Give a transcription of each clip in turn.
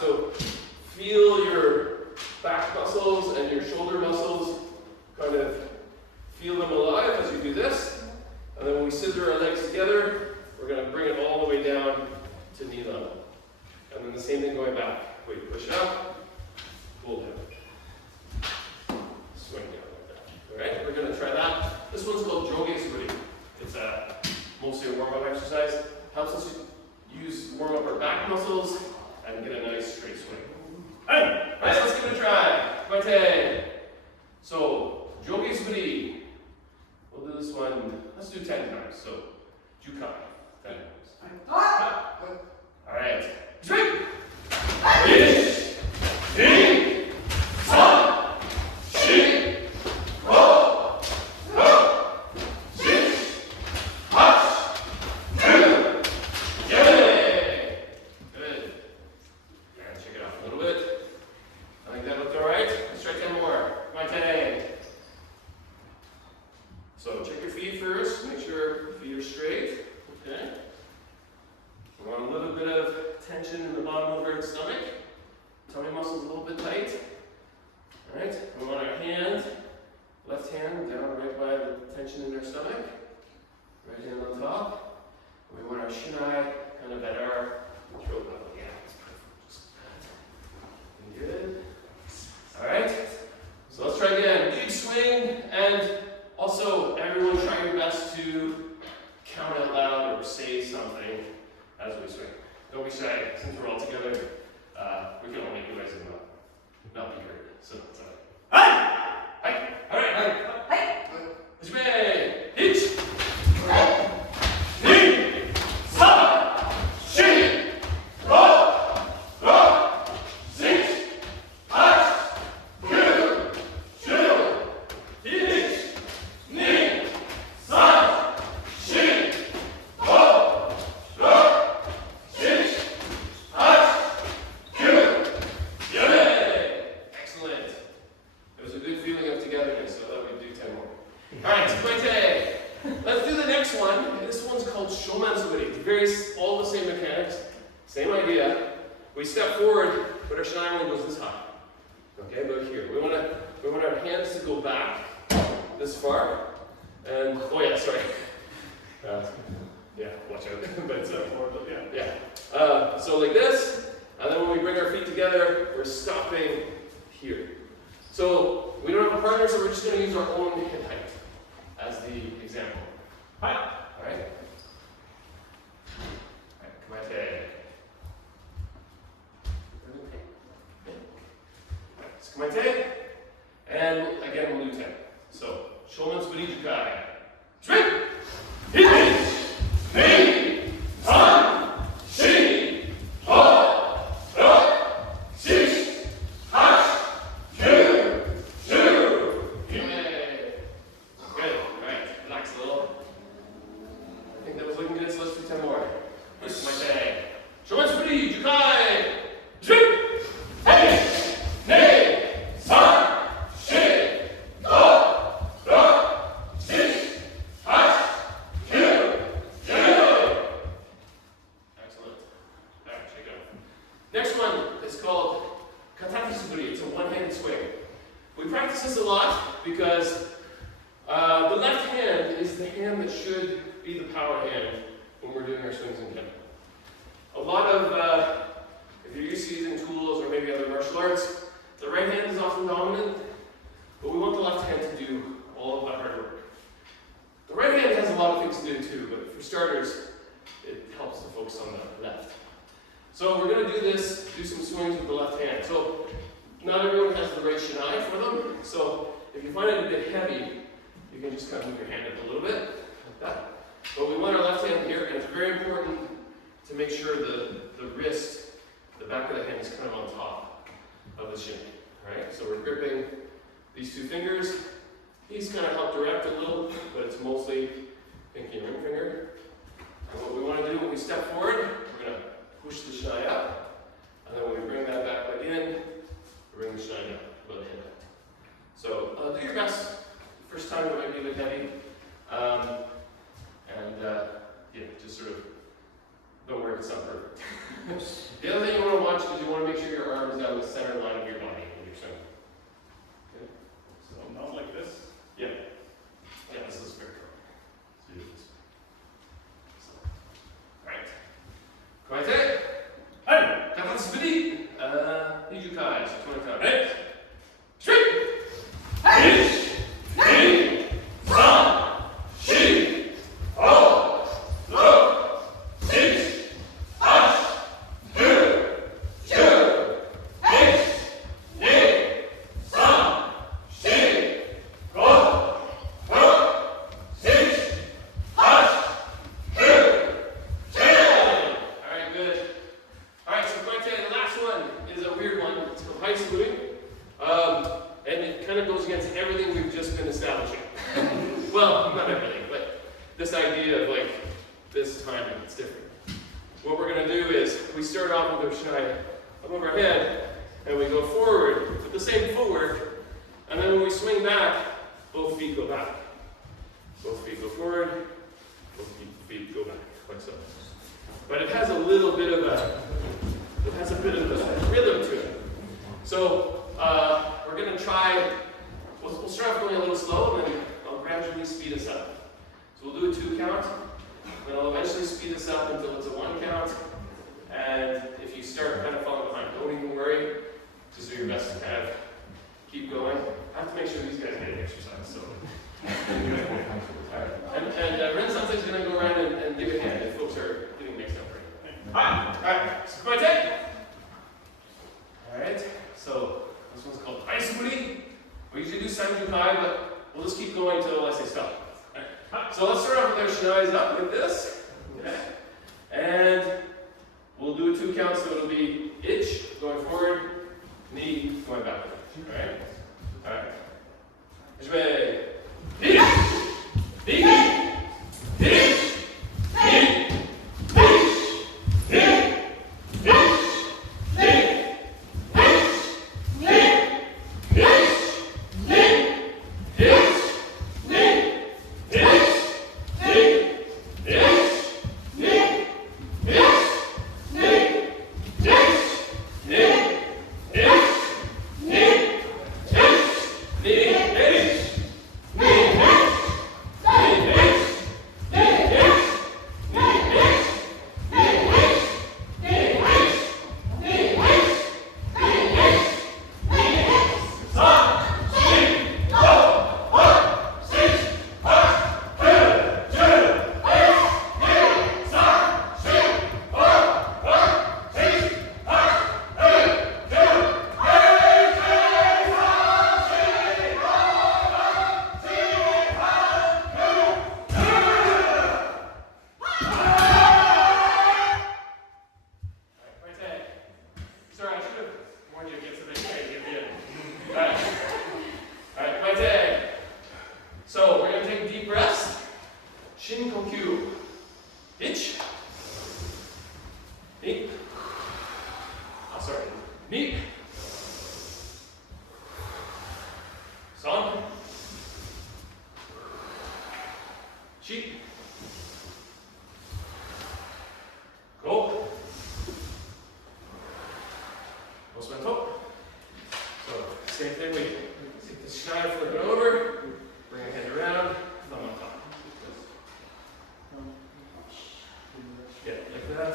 So feel your back muscles and your shoulder muscles, kind of feel them alive as you do this. And then when we scissor our legs together, we're going to bring it all the way down to knee level. And then the same thing going back. Wait, push it up, pull down. Swing down like that. Alright, we're going to try that. This one's called Joge Squiddy. It's mostly a warm-up exercise. Helps us warm up our back muscles and get a nice straight swing. Alright, let's give it a try. Mate. So, Joge Squiddy. We'll do this one, let's do 10 times. So, Jukai, 10 times. Alright, swing! Ish, ding, son, shi, ho, ho, shish, hash, two, yay! Good. And check it out a little bit. I think that looked alright. Let's try 10 more. Mate. So check your feet first, make sure your feet are straight. Okay. We want a little bit of tension in the bottom of our stomach. Tummy muscles a little bit tight. Alright, we want our hand, left hand down right by the tension in our stomach. Right hand on top. We want our shin eye kind of at our throat level. Yeah, that's perfect. Just like that. Good. Alright, so let's try again. Big swing, and also everyone try your best to count out loud or say something as we swing. Don't be shy, since we're all together, we can all make you guys not be heard. So it's alright. Hi! Hi! Alright, hi! Hi! Swing! Hitch! Ni! Sa! Shi! Ro! Ro! Six! Hash! Kyu! Shu! Hitch! Ni! Sa! Shi! Ro! Ro! Six! Hash! Kyu! Yay! Excellent. It was a good feeling of togetherness, so I thought we'd do 10 more. Alright, Tsukuite. Let's do the next one. This one's called Shoman Squiddy. All the same mechanics, same idea. We step forward, but our shin only goes this high. Okay, about here. We want our hands to go back this far. And oh yeah, sorry. Yeah, watch out. But yeah. So like this, and then when we bring our feet together, we're stopping here. So we don't have a partner, so we're just going to use our own hip height as the example. Hi. All right. All right, kumite. It's kumite. And again, we'll do 10. So, Shoman Squiddy Jukai. Swing! Hit! Ni! San! Shi! Ho! Ro! Six! Hash! Kyu! Shu! Yay! Good. Alright, relax a little. I think that was looking good, so let's do 10 more. This is my day. Shoman Squiddy Jukai! Swing! Hit! Ni! San! Shi! Ho! Ro! Six! Hash! Kyu! Shu! Excellent. Alright, check it out. Next one is called Kataki Suguri. It's a one-handed swing. We practice this a lot because the left hand is the hand that should be the power hand when we're doing our swings in kendo. A lot of, if you're used to using tools or maybe other martial arts, the right hand is often dominant, but we want the left hand to do all of the hard work. The right hand has a lot of things to do too, but for starters, it helps to focus on the left. So we're going to do some swings with the left hand. So not everyone has the right shinai for them, so if you find it a bit heavy, you can just kind of move your hand up a little bit, like that. But we want our left hand here, and it's very important to make sure the wrist, the back of the hand is kind of on top of the shin. Right? So we're gripping these two fingers. These kind of help direct a little, but it's mostly pinky and ring finger. And what we want to do when we step forward, we're going to push the shinai up, and then when we bring that back in, bring the shinai up, about hip height. So do your best. First time it might be a bit heavy. Yeah, just sort of don't worry if it's not perfect. The other thing you want to watch is you want to make sure your the center line of your body when you're swimming. Okay? So, Not like this? yeah. Yeah, this is very correct. So you do this. So, alright. Koite. Hey! Katatsubiri. Nijukai. So 20 times. Hey! Straight! Hey! Hey! San! Shi! Ho! Lo! Six! Hash! Two! Two! Six! Eight! San! Shi! Go! Ho! Six! Hash! Two! Two! Alright, good. Alright, so Koite, the last one is a weird one. It's called high saluting. And it kind of goes against everything we've just been establishing. Well, not everything, but this idea of like this timing, it's different. What we're going to do is we start off with our shinai above our head, and we go forward with the same footwork, and then when we swing back, both feet go back. Both feet go forward, both feet go back, like so. But it has a little bit of a rhythm to it. So we're going to try, we'll start off going a little slow, and then I'll gradually speed us up. So we'll do a 2 count, then I'll eventually speed us up until it's a 1 count, and if you start kind of falling behind, don't even worry, just do your best to kind of keep going. I have to make sure these guys get exercise, so. Alright, and Rin something's going to go around and give a hand if folks are getting mixed up right. Alright, so Koite. Alright, so this one's called Aisuburi. We usually do Sanjukai, but we'll just keep going until I say stop. Right. So let's start off with our shinais up like this. Okay. And we'll do a 2 count, so it'll be itch going forward, knee going backward. Alright? Alright. Ishbe. Itch! Itch! Itch! Itch! Same thing, we take the shinai, flip it over, bring our hand around, thumb on top. Yeah, like that.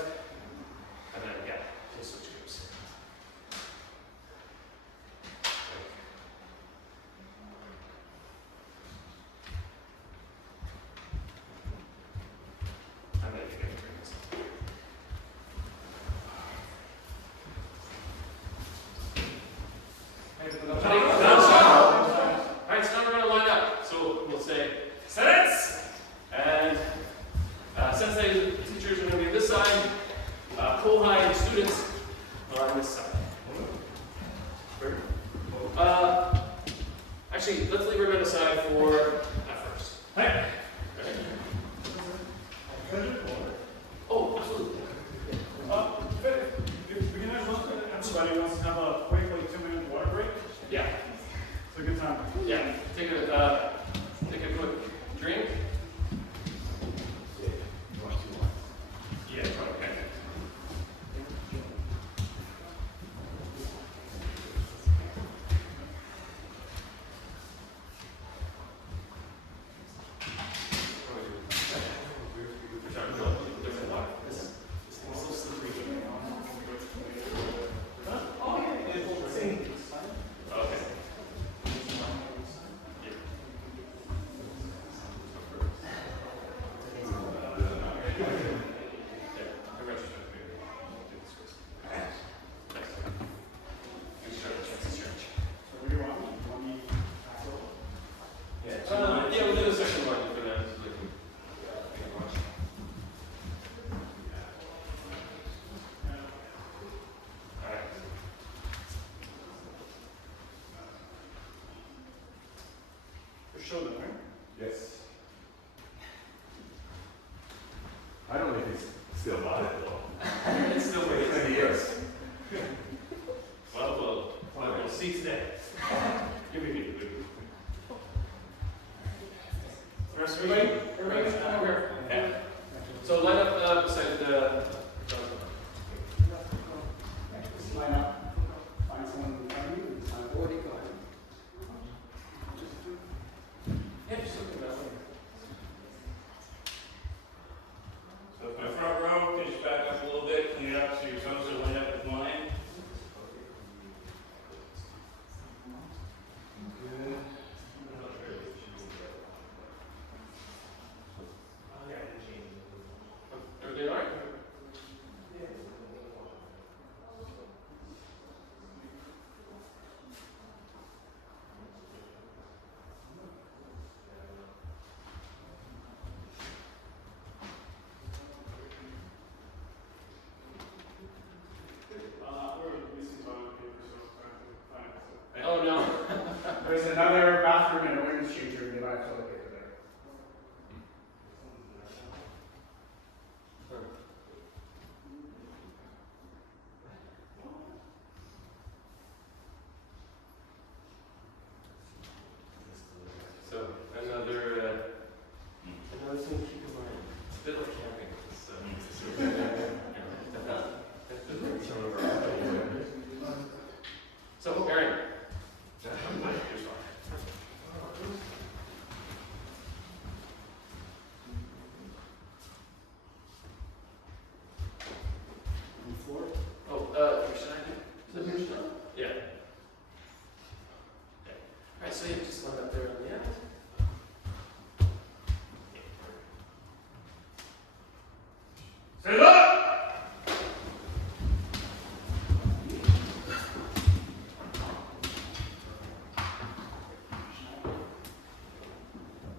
And then, yeah, we'll switch groups. And then you can bring this up. Alright, so now we're going to line up. So we'll say, Senets! And sensei teachers are going to be this side, Kohai students on this side. Actually, let's leave Ribbon aside for that first. Hey! Oh, absolutely. Everybody wants to have a quick, like, 2-minute water break. Yeah. It's a good time. Yeah. Take a quick drink. Yeah, okay. show them, right? Yes. I don't know if he's still on it though. It's still waiting. 20 years. Well, we'll see today. Give me. First, Everybody stand over here. Yeah. So line up beside the. Just line up. Find someone in front of you. It's time for it. Yeah, just look at that way. So my front row, push back up a little bit, clean it up so your toes are lined up with mine. Good. Everything all right? We're missing toilet paper, so it's time to find it. Oh no. There's another bathroom and a women's changer, and they might have toilet paper there. So another thing to keep in mind. It's a bit like camping. So Aaron. On the floor. Oh, your side. Is that your side? Yeah. Okay. All right, so you just line up there on the end. Stand up!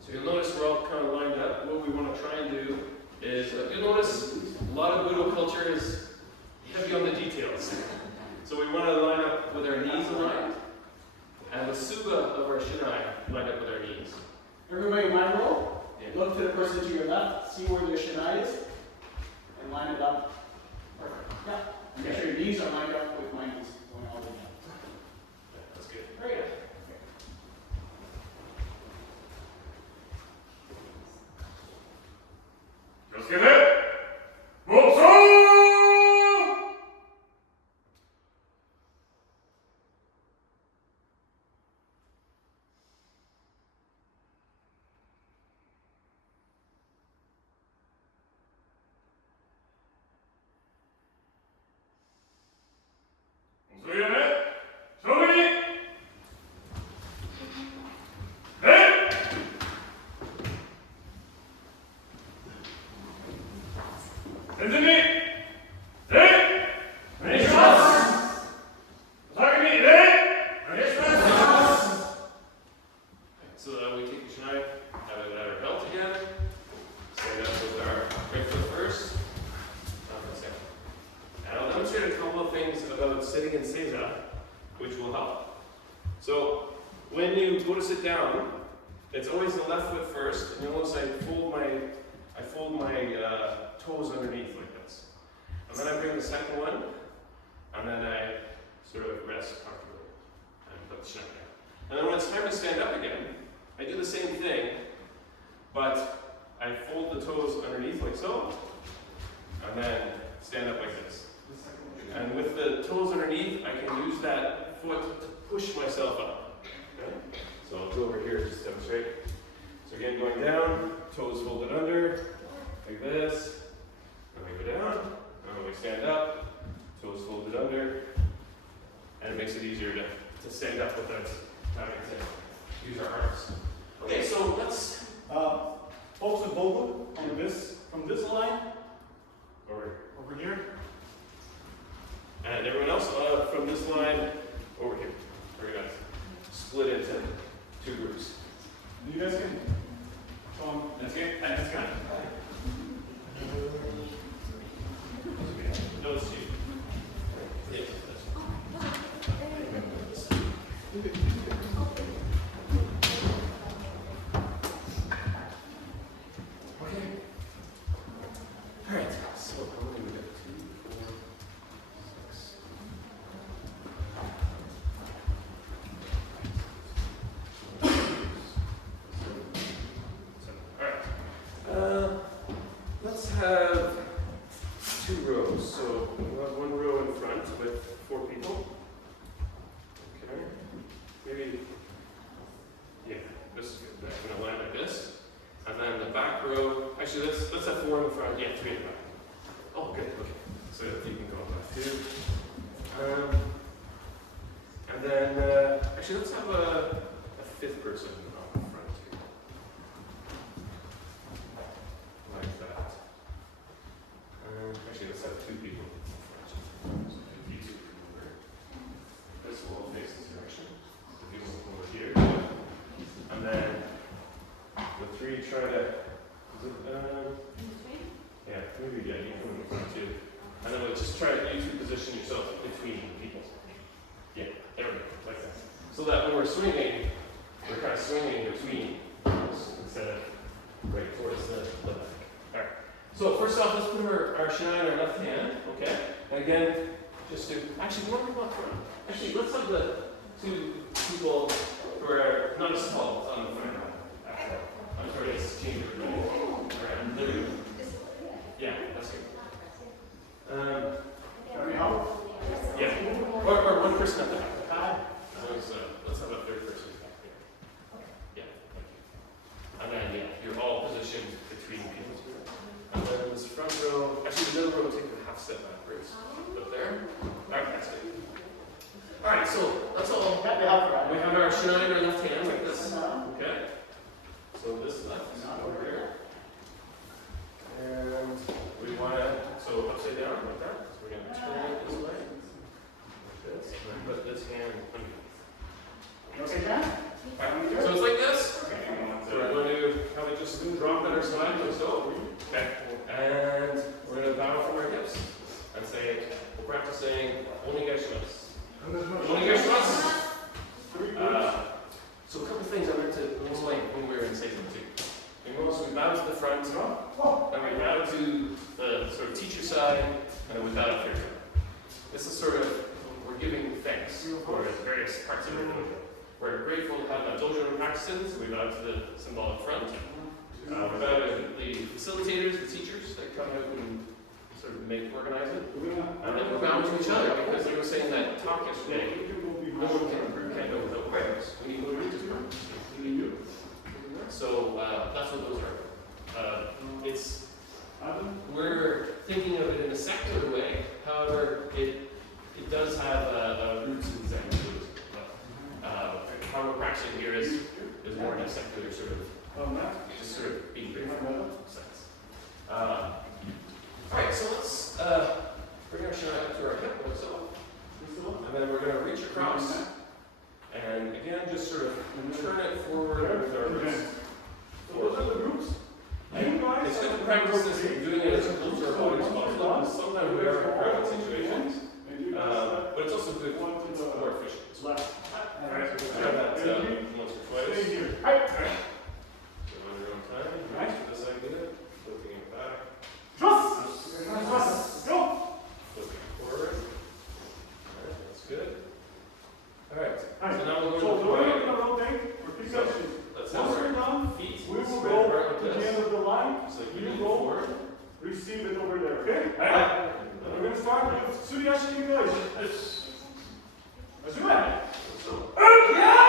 So you'll notice we're all kind of lined up. What we want to try and do is, you'll notice a lot of Budo culture is heavy on the details. So we want to line up with our knees aligned, and the suba of our shinai lined up with our knees. Everybody in my row, Yeah. look to the person to your left, see where your shinai is, and line it up. Perfect. Yeah. And make sure your knees are lined up with my knees going all the way down. Yeah, that's good. Very good. Just give it! Move so! So we take the shinai, have it at our belt again, stand up with our right foot first. And I'll demonstrate a couple of things about sitting in seiza, which will help. So when you go to sit down, it's always the left foot first, and you'll notice I fold my toes underneath like this. And then I bring the second one, and then I sort of rest comfortably and put the shinai down. And then when it's time to stand up again, I do the same thing, but I fold the toes underneath like so, and then stand up like this. And with the toes underneath, I can use that foot to push myself up. Okay? So I'll go over here just to demonstrate. So again, going down, toes folded under, like this. And we go down, and when we stand up, toes folded under, and it makes it easier to stand up without having to use our arms. Okay, so let's Folks with Budo, from this line, over here. And everyone else from this line over here. Very nice. Split into two groups. you guys can show them. That's good. That's good. Those two. Yeah, that's Actually, let's have a fifth person on the front here. Like that. Actually, let's have two people in front. So you two come over. This will all face this direction. The people will come over here. And then the three try to. Yeah, maybe yeah, you come in front too. And then we'll just try to you two position yourself between people. Yeah, there we go, like that. So that when we're swinging, we're kind of swinging between instead of right towards the back. All right. So first off, let's put our shinai in our left hand, okay? And again, just to actually one more front. Actually, let's have the two people who are not as tall on the front row. I'm sorry, it's changed everybody. All right, there we go. Yeah, that's good. Yeah, or one person at the back. Let's have a third person back there. Yeah, thank you. And then, yeah, you're all positioned between people. And then this front row, actually the middle row, take a half step backwards. Up there. Alright, that's good. Alright, so that's all. We have our shinai in our left hand like this. Okay. So this left is over here. And we want to, so upside down like that. So we're going to turn it this way. Like this. And then put this hand underneath. Okay, John? Right. So it's like this. So we're going to probably just drop at our side like so. Okay. And we're going to bow from our hips and say, we're practicing Onigashimasu. Onigashimasu. So a couple things I meant to explain when we were in Seizen 2. We bow to the front, and we bow to the sort of teacher side, and then we bow to third side. This is sort of, we're giving thanks for the various parts of our dojo. We're grateful to have a dojo practices, so we bow to the symbolic front. We bow to the facilitators, the teachers that come out and sort of organize it. And then we're bowing to each other, because they were saying that talk yesterday, no one can improve kendo without practice. We need to practice. So that's what those are. We're thinking of it in a secular way. However, it does have roots in Zen Buddhism. How we're practicing here is more in a secular sort of, just sort of being grateful sense. All right, so let's bring our shinai up to our hip like so. And then we're going to reach across. And again, just sort of turn it forward with our wrists. Those are the groups. It's good to practice this, doing it as close to our body as possible. Sometimes we are in private situations, but it's also good, it's more efficient. Alright, so we'll try that once or twice. So on your own time, reach to this idea, flipping it back. Flipping forward. Alright, that's good. Alright, so now we'll go into the let's have our feet we will spread go apart to like the this. end of the line. So like You you go. forward. Receive it over there, okay? Alright. We're going to start with Suriyashi English. Let's do it. So, Yeah!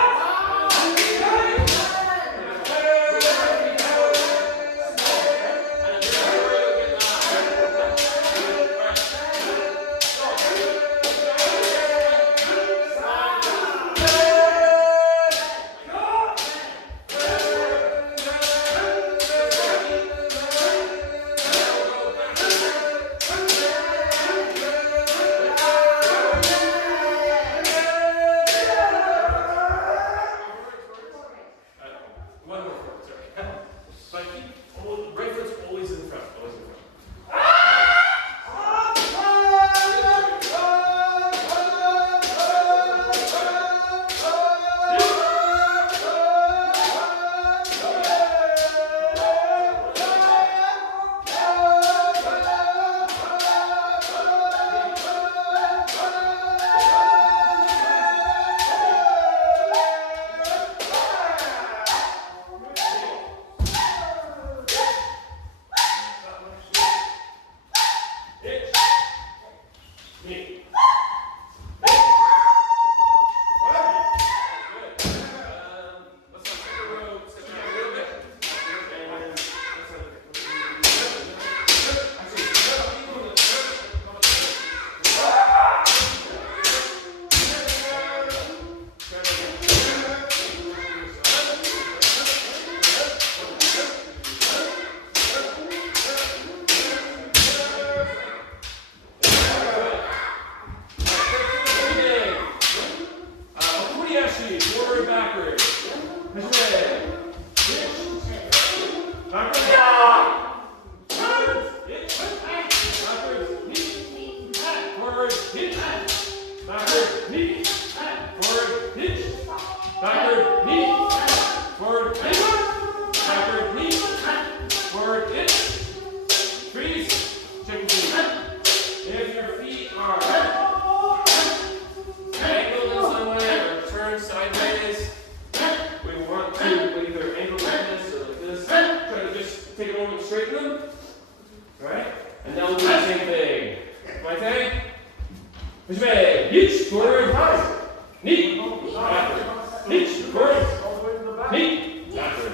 Forward. Knee. Backward. Hitch. Forward. All the way to the back. Knee. Backward.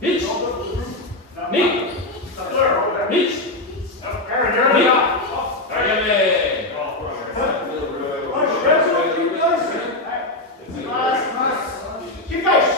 Hitch. Knee. Hitch. Aaron, you're Knee. not. Okay. Keep going.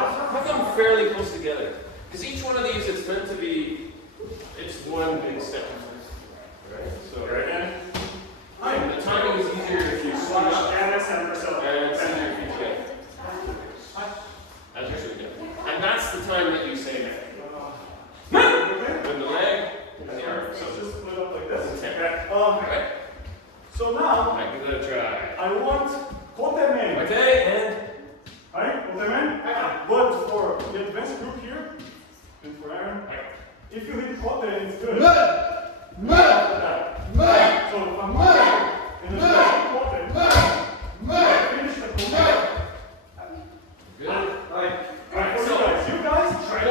have them fairly close together. Because each one of these, it's meant to be, it's one big step. Right? So, the timing is easier if you switch. And it's easier if you get. As usually do. And that's the time that you say that. With the leg and the arm. So just split up like this. Alright? So now, Alright, give it a try. I want kotemen. Okay, and Alright, kotemen. But for the advanced group here, and for Aaron, if you hit kote, it's good. So if I'm in the advanced kote, finish the kote. good. Alright, for you guys try to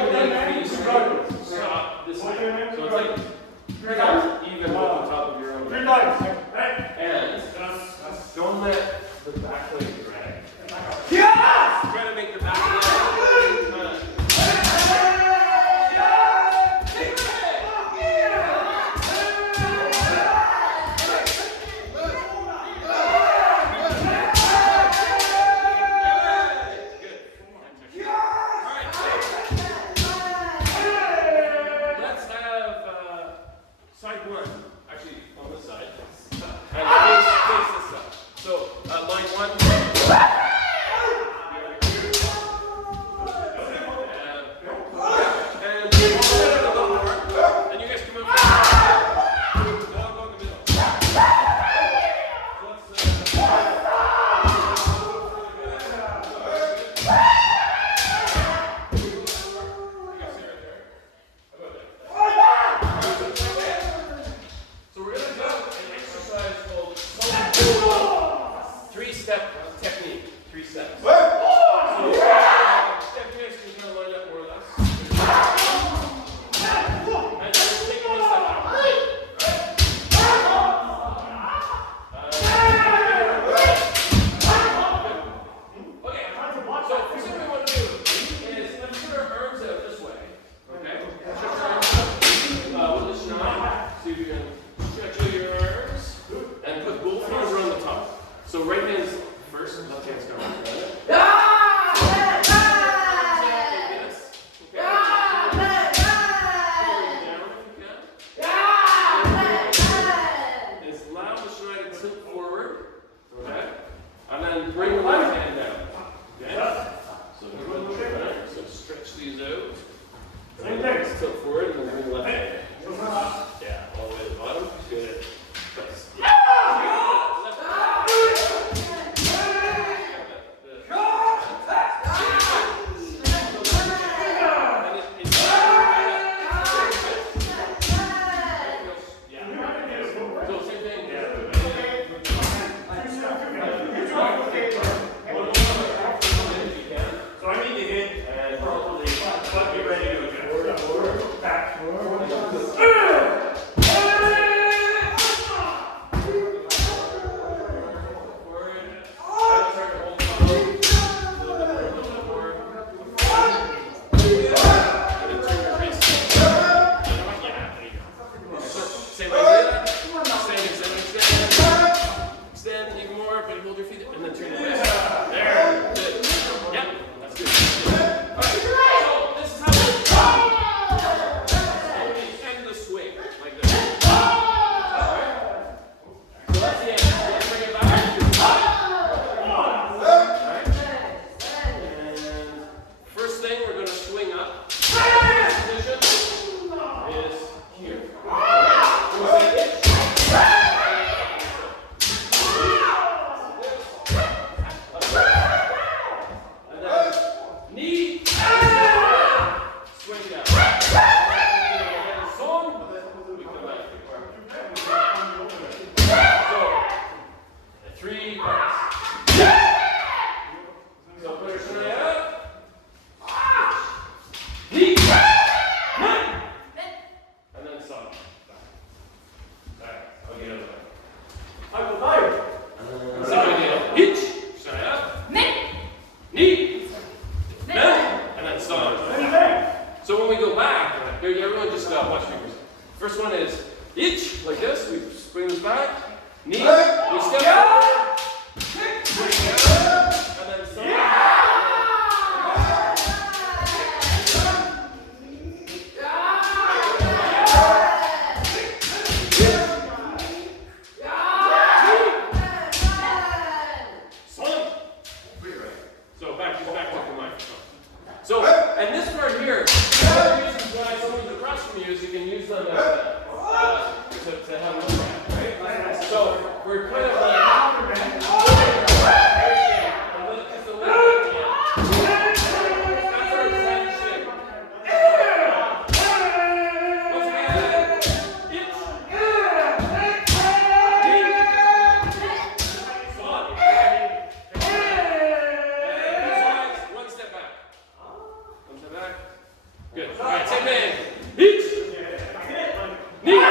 Stop this way. Kotemen, So it's like three times. even with the top of your own. Three times. And don't let the back leg drag. Yes! Try to make the back leg kind of. Let's have side one, actually on this side, and face this side. So line one. And a little more. Then you guys come up. Go in the middle. So we're going to do an exercise called three-step technique. 3 steps. So, step here, so you kind of line up more or less. And just take 1 step out. Okay, so first thing we want to do is let's put our arms out this way. Okay? Stretch your arms out with the schneid. See if you can stretch out your arms and put both arms around the top. So right hand's first, left hand's going. And then bring the left hand down. Okay? So stretch these out. Same thing. Tilt forward and then bring the left hand. Yeah, all the way to the bottom. Good. watch fingers. First one is each, like this. We bring this back. Knee. We step forward. Bring it down. And then some. And this part here, one of the reasons why someone's across from you is you can use them as to have a look at, right? So we're kind of like just a little bit, yeah. That's our exact shape. Once again, itch, slot, and one step back. One step back. Good. All right, same thing. Itch, knee.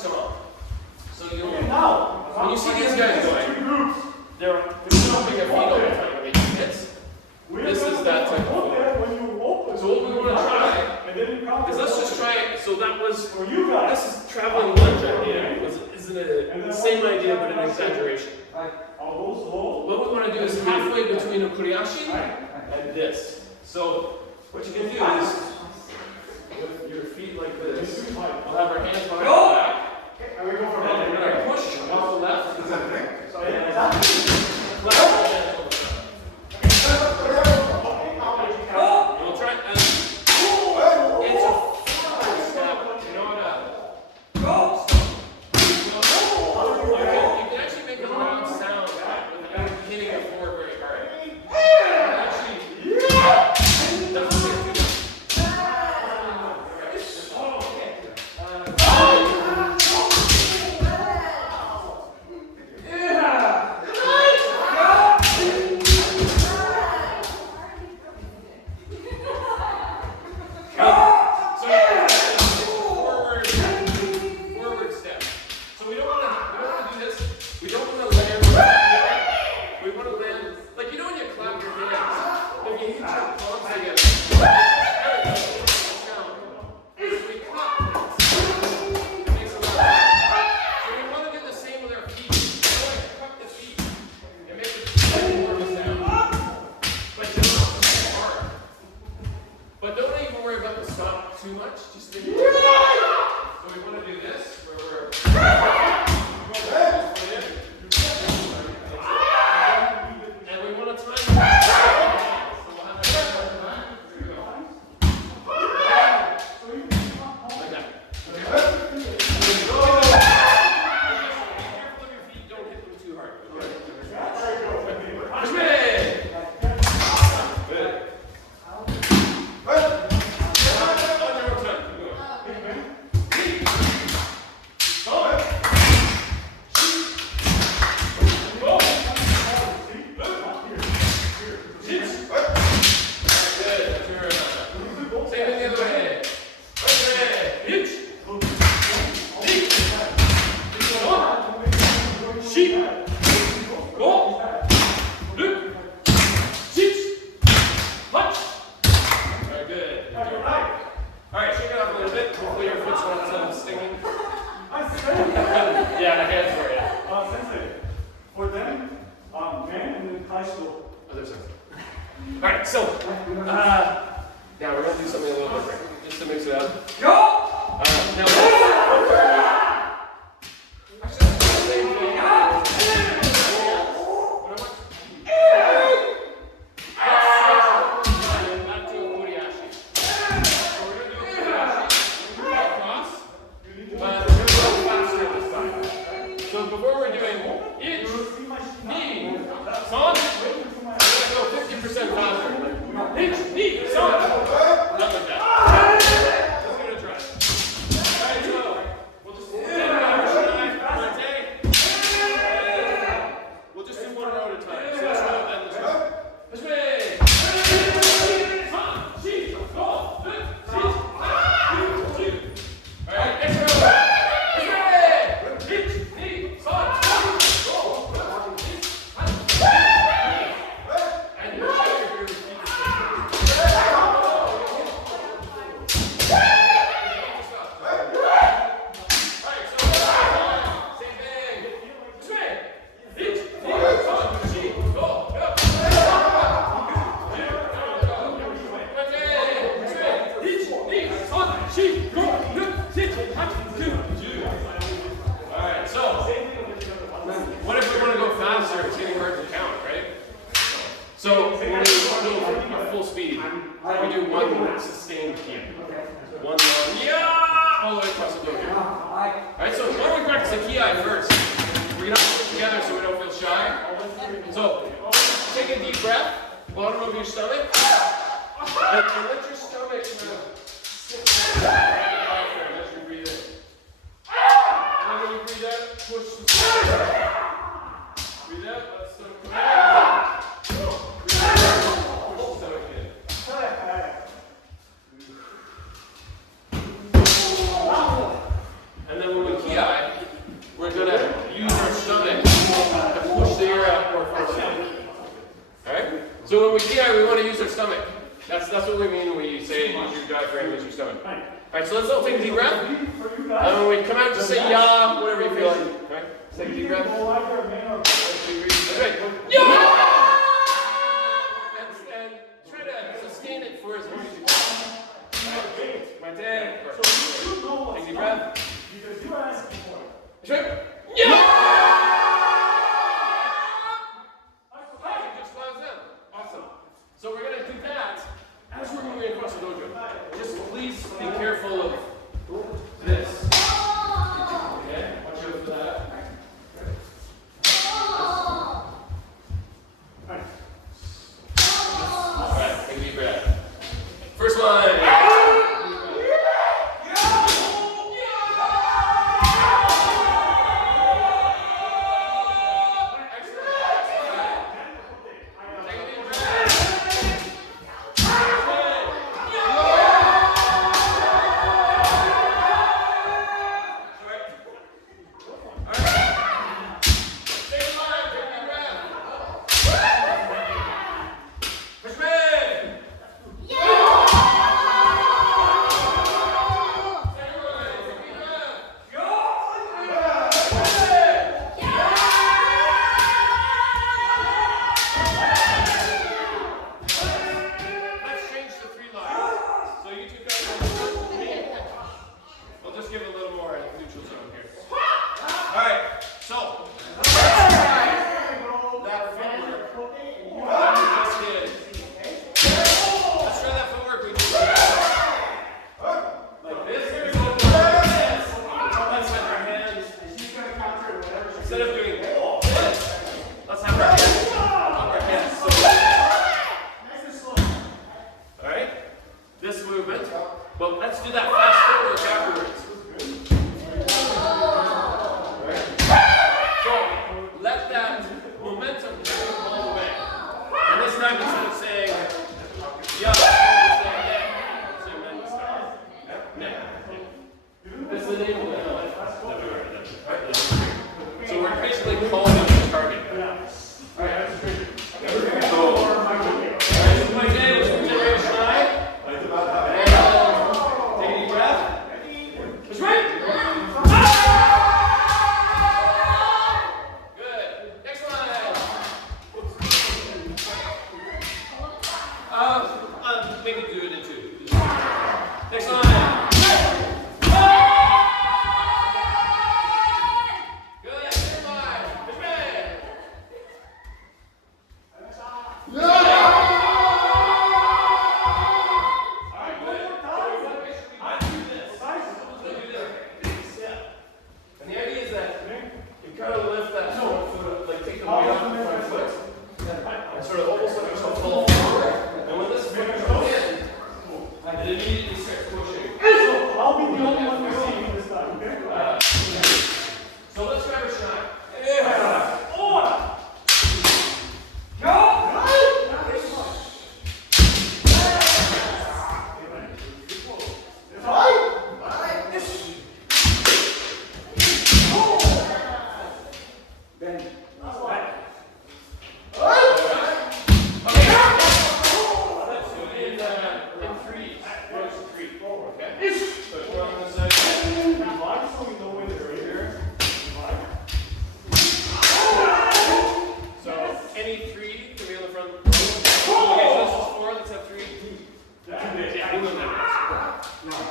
stomp. So you Okay, now, when you see these guys going, two groups. they're stomping their feet all the time when making hits. This is that type of hold there when you open. So what we want to try and then you count is let's just try it. So that was, for you guys. this is traveling lunge idea. Isn't it the same idea but an exaggeration? I'll go slow. What we want to do is halfway between a kuriashi and this. So what you can do is with your feet like this, we'll have our hands behind the back. And we go for And we're going to push off the left. We'll try and it's a forward step, not a you can actually make a loud sound without hitting the floor very hard. Actually, doesn't make too forward step. So we don't want to do this. We don't want to land. We want to land like you know when you clap your hands. If you hit your palms together. If we clap, it makes a loud. So we want to do the same with our feet. We want to cup the feet and make it more of a sound. But you don't have to step hard. But don't even worry about the stop too much. Just think. So we want to do this where we're. And we want to time it. So we'll have that. Here we go. Like that. Be careful of your feet. Don't hit them too hard. Push me. Good. On your own time. Keep going. Alright, shake it off a little bit. Hopefully your foot's not stinging. Yeah, the hands for you. Sensei, for them, man and then high school. Other side. Alright, so, now we're going to do something a little different, just to mix it up. Now, actually, that's the same thing. Back to a kuriashi. So we're going to do a kuriashi, across, but we're going to go faster this time. So before we're doing ich, ni, san, we're going to go 50% faster. Ich, ni, san. Not like that. Let's give it a try. Alright, so we'll just we'll just do one row at a time. So let's go then this way. This way. Alright, next row. Alright, so what if we want to go faster? It's getting hard to count, right? So when we want to go at full speed, we do one sustained key. One long, yeah, all the way across the dojo. Alright, so why don't we practice a ki first? We're going to put it together so we don't feel shy. So take a deep breath, bottom of your stomach, and let your stomach kind of sit down as you breathe in. And then when you breathe out, push the stomach. Breathe out, let the stomach come out. Breathe out, push the stomach in. And then when we ki, Alright, so let's all take a deep breath. For you guys, And when we come out, just say ya, whatever you feel like. Alright, let's take a deep breath. go either man or That's right. Yeah! And try to sustain it for as long as you can. My dad. so you know what's Take a deep breath. because you are asking for it. That's right. Yeah! Just slows down. Awesome. So we're going to do that as we're moving across the dojo. Just please be careful of this. Okay? Watch out for that. Alright, take a deep breath. First one.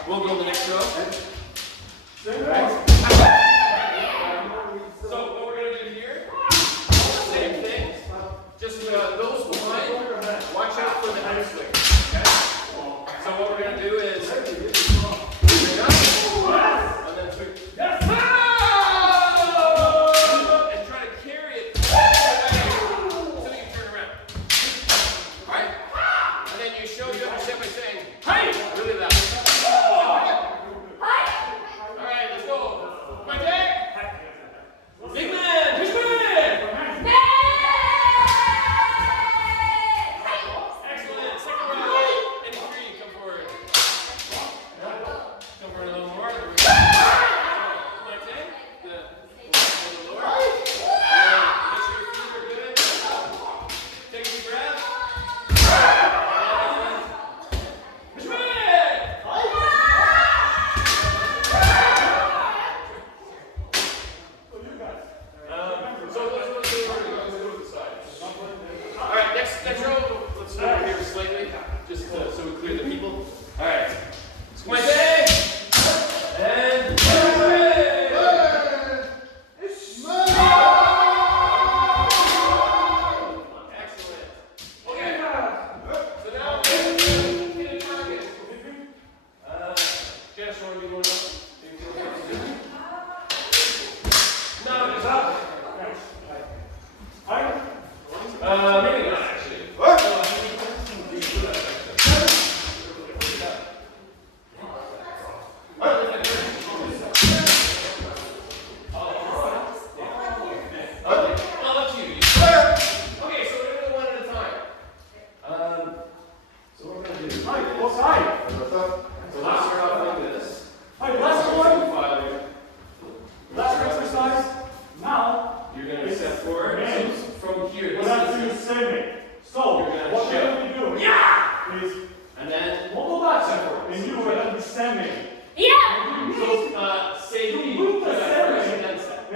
We'll go to the next row. So what we're going to do here, same thing. Just those behind, watch out for the head swing. Okay? So what we're going to do is bring up and then swing. Yes! And try to carry it all the way until you turn around. Alright? And then you show you understand by saying, hey! Really loud. Alright, let's go.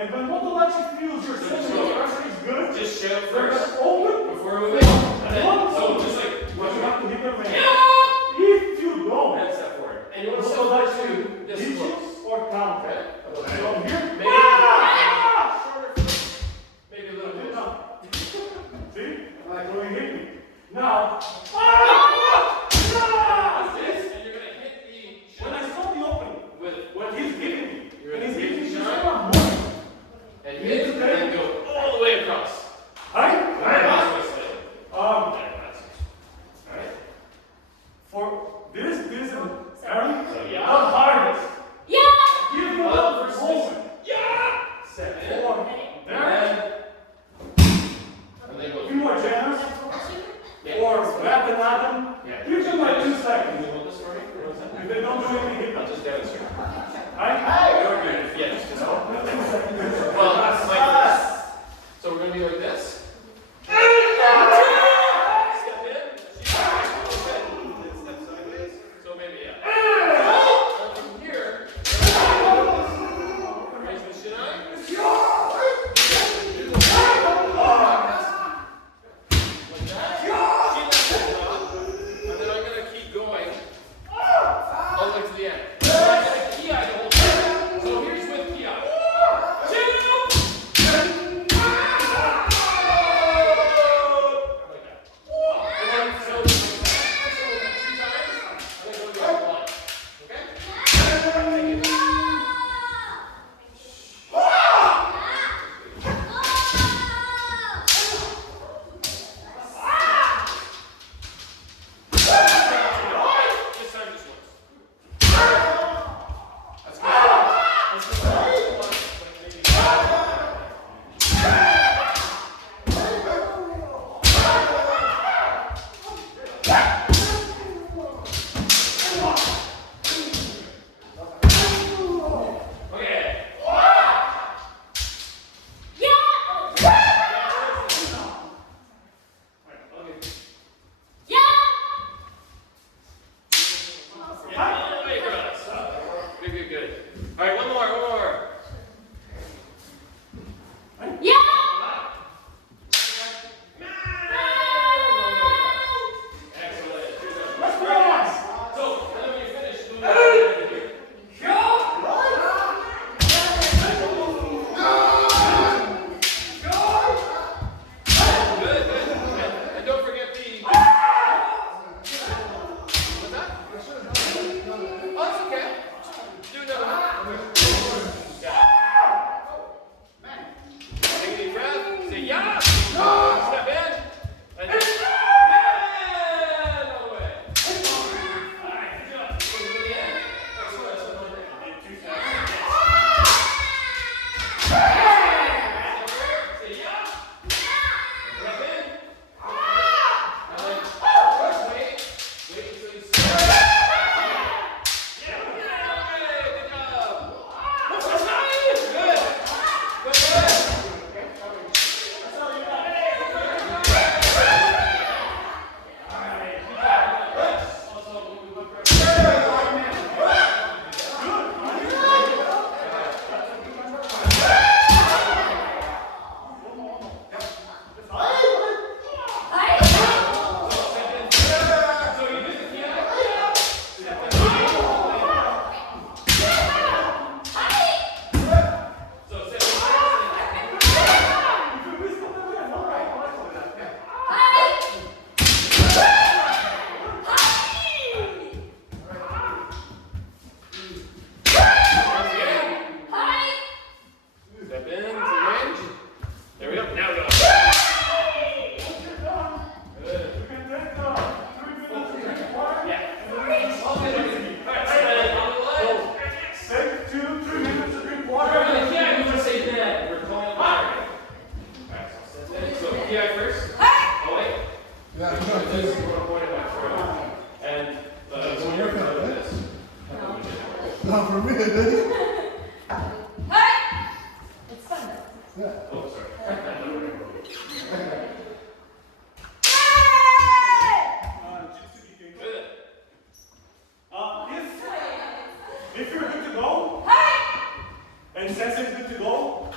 And when Motodachi feels your center of pressure is good, Just shout they're first gonna open. before we move. And then, so just like, But you have to hit them right. yeah! If you don't, And step forward. And you want to step forward to this close. digits or counter. Okay? So here, Maybe shorter foot. Maybe a little bit. see? Like when you hit me. Now, This, and you're going to hit the when I shot saw the opening, with when he's hitting me, You're and he's gonna hitting me, hit the just shot. like I'm moving. and hit and then go all the way across. Right? Across slightly. Um, Alright? for this Aaron, So, the yeah. hardest. Yeah! Give me Up one versus moment. Yeah! Step in. Or there. And then go. Be more generous. Yeah. Or back and at them. Yeah. Give them like 2 Can seconds. you hold this for me? For 1 second? If they don't do anything, hit I'll them. just demonstrate. Right? You're good. Yeah, just hold. Well, like this. So we're going to be like this. Step in. Step sideways. So maybe, yeah. From here, raise the shin eye. Like that. Chin up to the top. And then I'm going to keep going all the way to the end. So I'm going to ki eye the whole time. So here's with ki eye. 2. Like that. And then so like that. So 2 times. And then go to the other one. Okay? Take it. This time just once. That's good. Let's go once, but maybe. Okay. Yeah, all the way across. Good, good, good. All right, one more, one more. Excellent. Let's go. So, and then when you finish, do it here. Good, good. And don't forget the. What's that? Oh, that's okay. Do another one. Yeah. Take a deep breath. Say yeah. Step in. And all the way. All right, good job. Go to the end. Excellent. Say yeah. Step in. And then push, wait until you see. Yeah, okay, good job. That's nice. Good. Good, good. So you did the piano? So step in. Once again. Step in to range. There we go. Now we go. Good. You can take 3 minutes to drink water. Yeah. All good. All right, so on the left. Take 3 minutes to drink All water. right, yeah, you want to say that. We're calling it water. All right, so step in. So PI first. Oh, wait. Yeah, This is what I'm pointing at. And so when you're going to do this. not for me, dude. It's fun though. Yeah. Oh, sorry. Good. If you're good to go, and Sensei's good to go,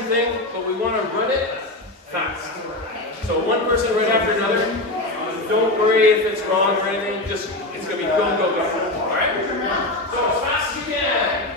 same thing, but we want to run it fast. So one person right after another. Don't worry if it's wrong or anything. Just it's gonna be go, go, go. All right. So as fast as you can.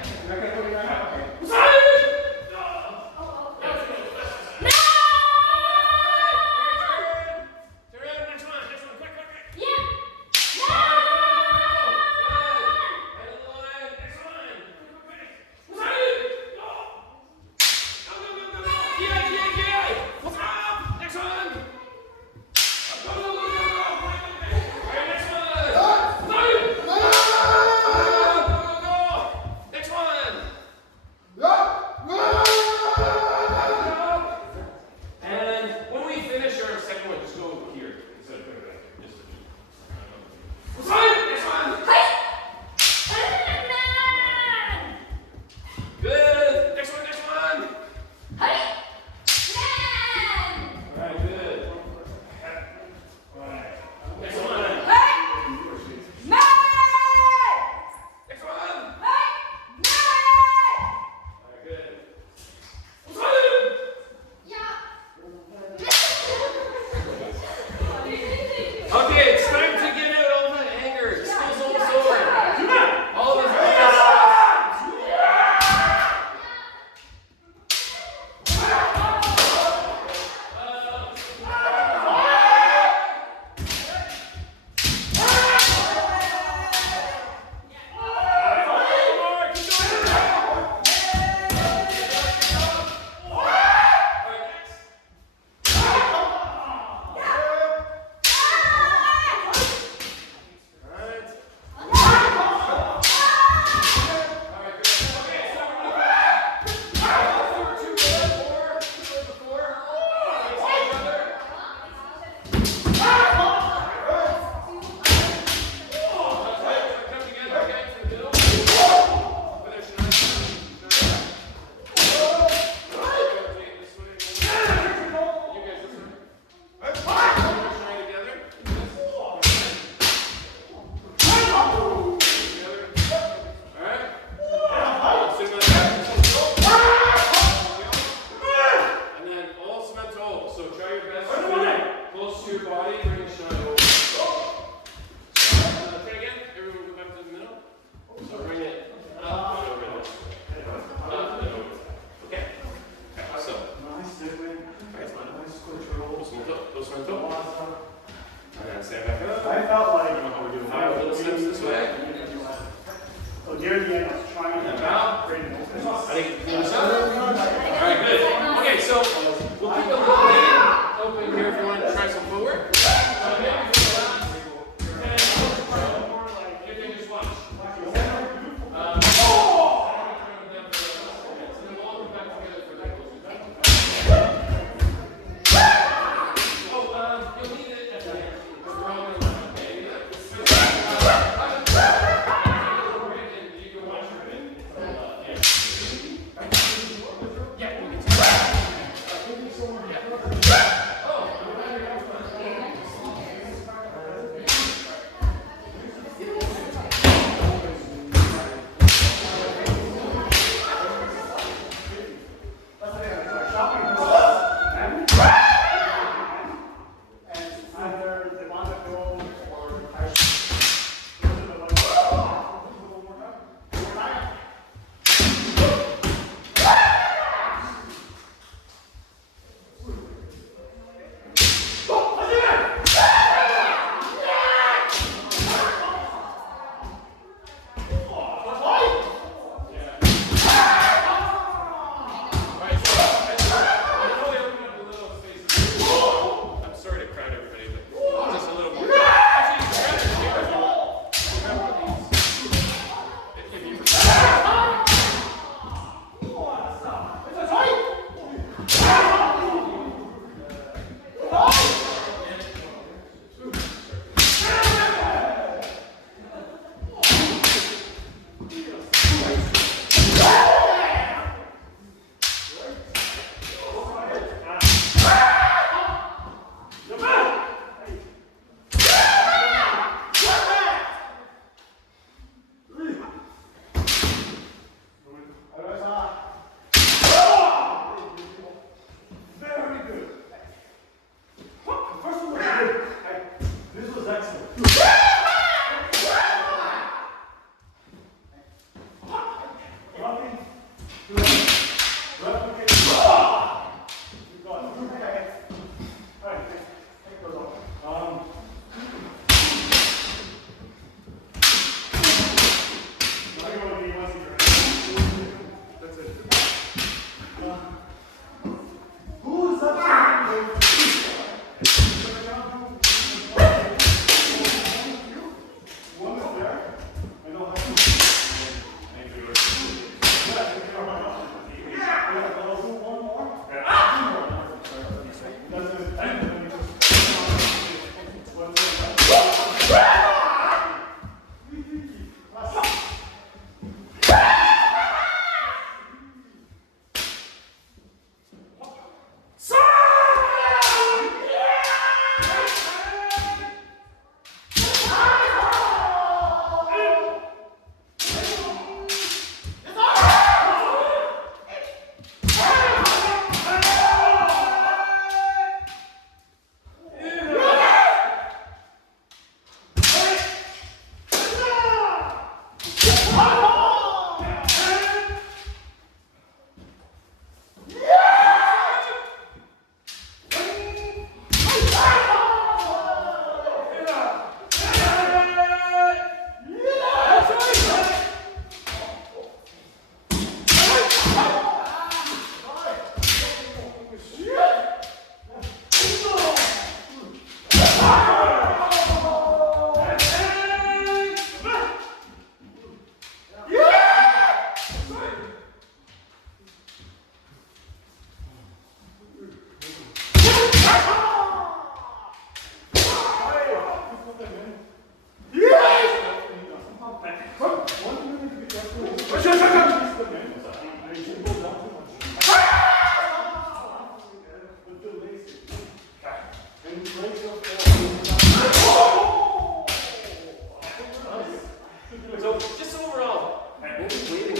So just overall, maybe waiting.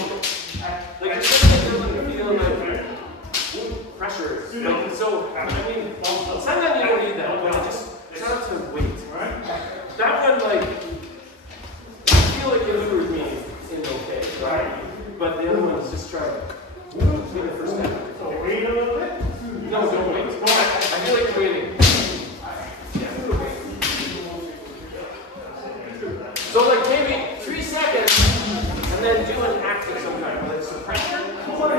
Like you're feeling like pressure. Like, so I mean, sometimes you don't need that, but just start to wait. That one, like, I feel like it lured me in okay, right? But the other one is just trying to take the first step. Wait a little bit. No, don't wait. I feel like you're waiting. So like maybe 3 seconds, and then do an act of some kind, whether it's some pressure or a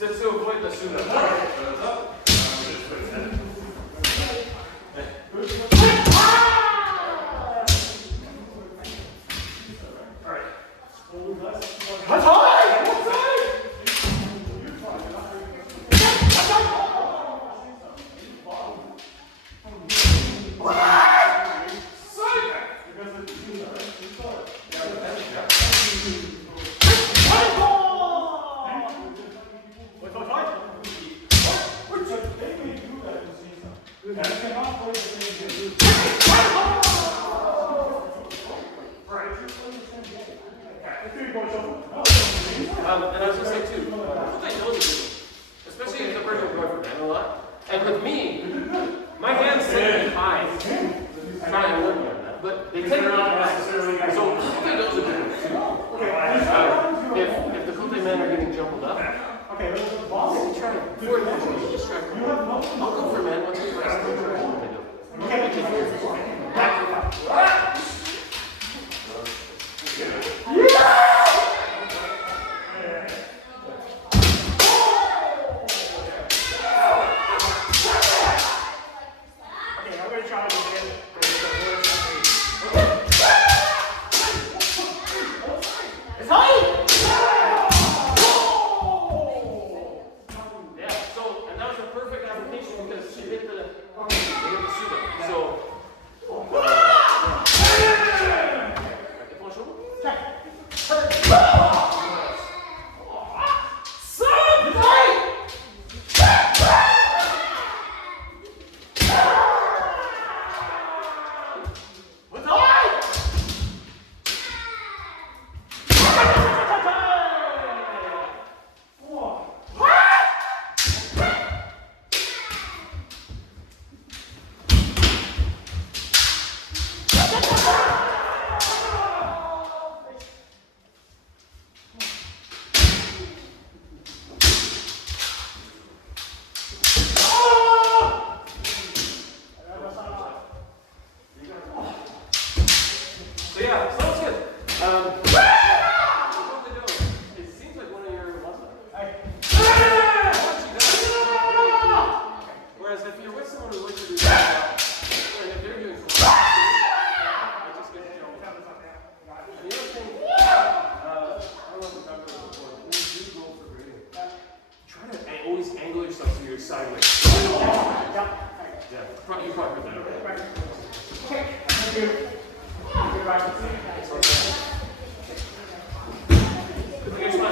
just to avoid the suda. And I was gonna say too, I know this, especially if the person is going for men a lot. And with me, my hands sit high. Trying to work on that, but they tend to not necessarily. So I knows a bit if the Kote men are getting jumbled up, Okay, let's maybe try to for the just try. I'll go for men once you press. I'll try what they do. Okay, I'm gonna try it again. It's high! sideways. Yeah, probably you probably heard that. Right. Okay, thank you. Good practice. Here's my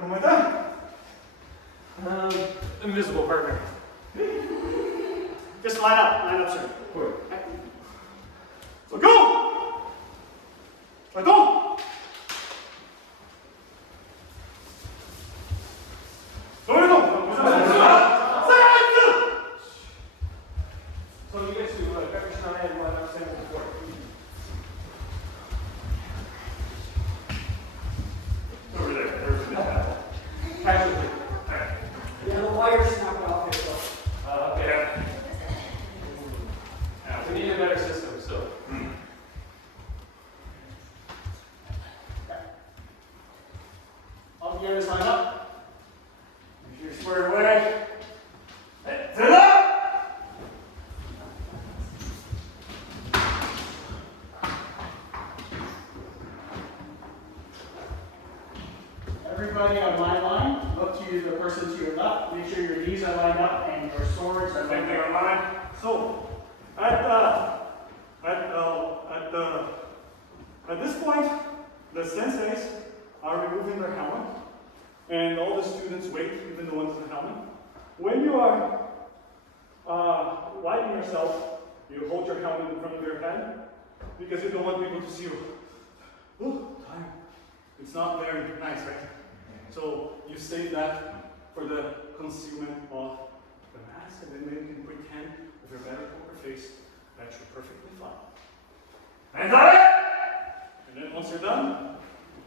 ¿Cómo está? Invisible partner. Just line up, sir. So go! Go! So you get to grab your shinai and line up, stand at the court. Over there. Where's the towel? Casually. Yeah, the wire snapped off here, so. Okay. We need a better system, so. All the others line up. Make sure you're squared away. Stand up! Everybody on my line, look to the person to your left. Make sure your knees are lined up and your swords are Same lined thing up. on mine. So, at this point, the senseis are removing their helmet, and all the students wait, even the ones with the helmet. When you are lighting yourself, you hold your helmet in front of your head, because you don't want people to see you. Ooh, time. It's not very nice, right? So you save that for the concealment of the mask, and then maybe you can pretend with your better poker face that you're perfectly fine. And then once you're done,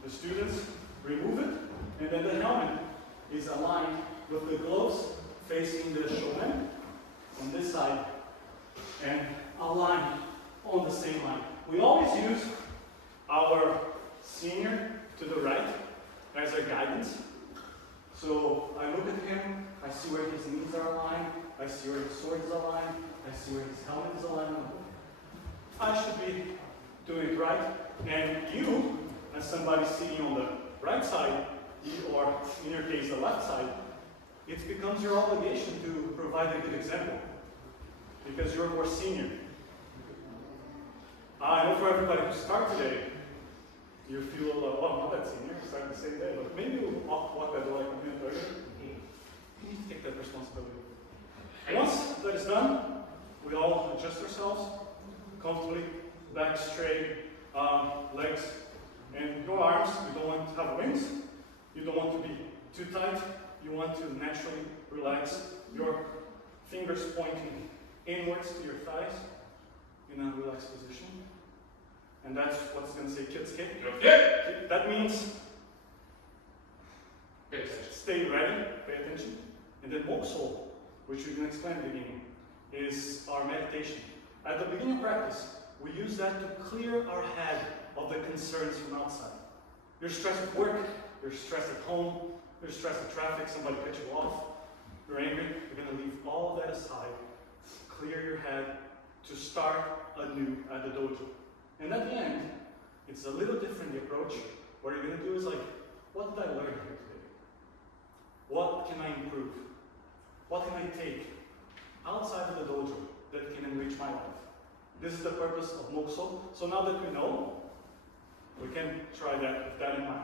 the students remove it, and then the helmet is aligned with the gloves facing the showman on this side, and aligned on the same line. We always use our senior to the right as a guidance. So I look at him, I see where his knees are aligned, I see where his sword is aligned, I see where his helmet is aligned. I should be doing it right. And you, as somebody sitting on the right side, or in your case the left side, it becomes your obligation to provide a good example, because you're more senior. I know for everybody who started today, you feel, well, not that senior, we started the same day, but maybe you'll walk that door like a minute earlier. You need to take that responsibility. Once that is done, we all adjust ourselves comfortably, back straight, legs, and your arms. You don't want to have wings. You don't want to be too tight. You want to naturally relax. Your fingers pointing inwards to your thighs in a relaxed position. And that's what's going to say kids kick. Yeah. That means Pay attention. stay ready, pay attention. And then mokso, which we can explain at the beginning, is our meditation. At the beginning of practice, we use that to clear our head of the concerns from outside. You're stressed at work, you're stressed at home, you're stressed at traffic, somebody cut you off, you're angry. You're going to leave all of that aside, clear your head to start anew at the dojo. And at the end, it's a little different, the approach. What you're going to do is like, what did I learn here today? What can I improve? What can I take outside of the dojo that can enrich my life? This is the purpose of mokso. So now that we know, we can try that with that in mind.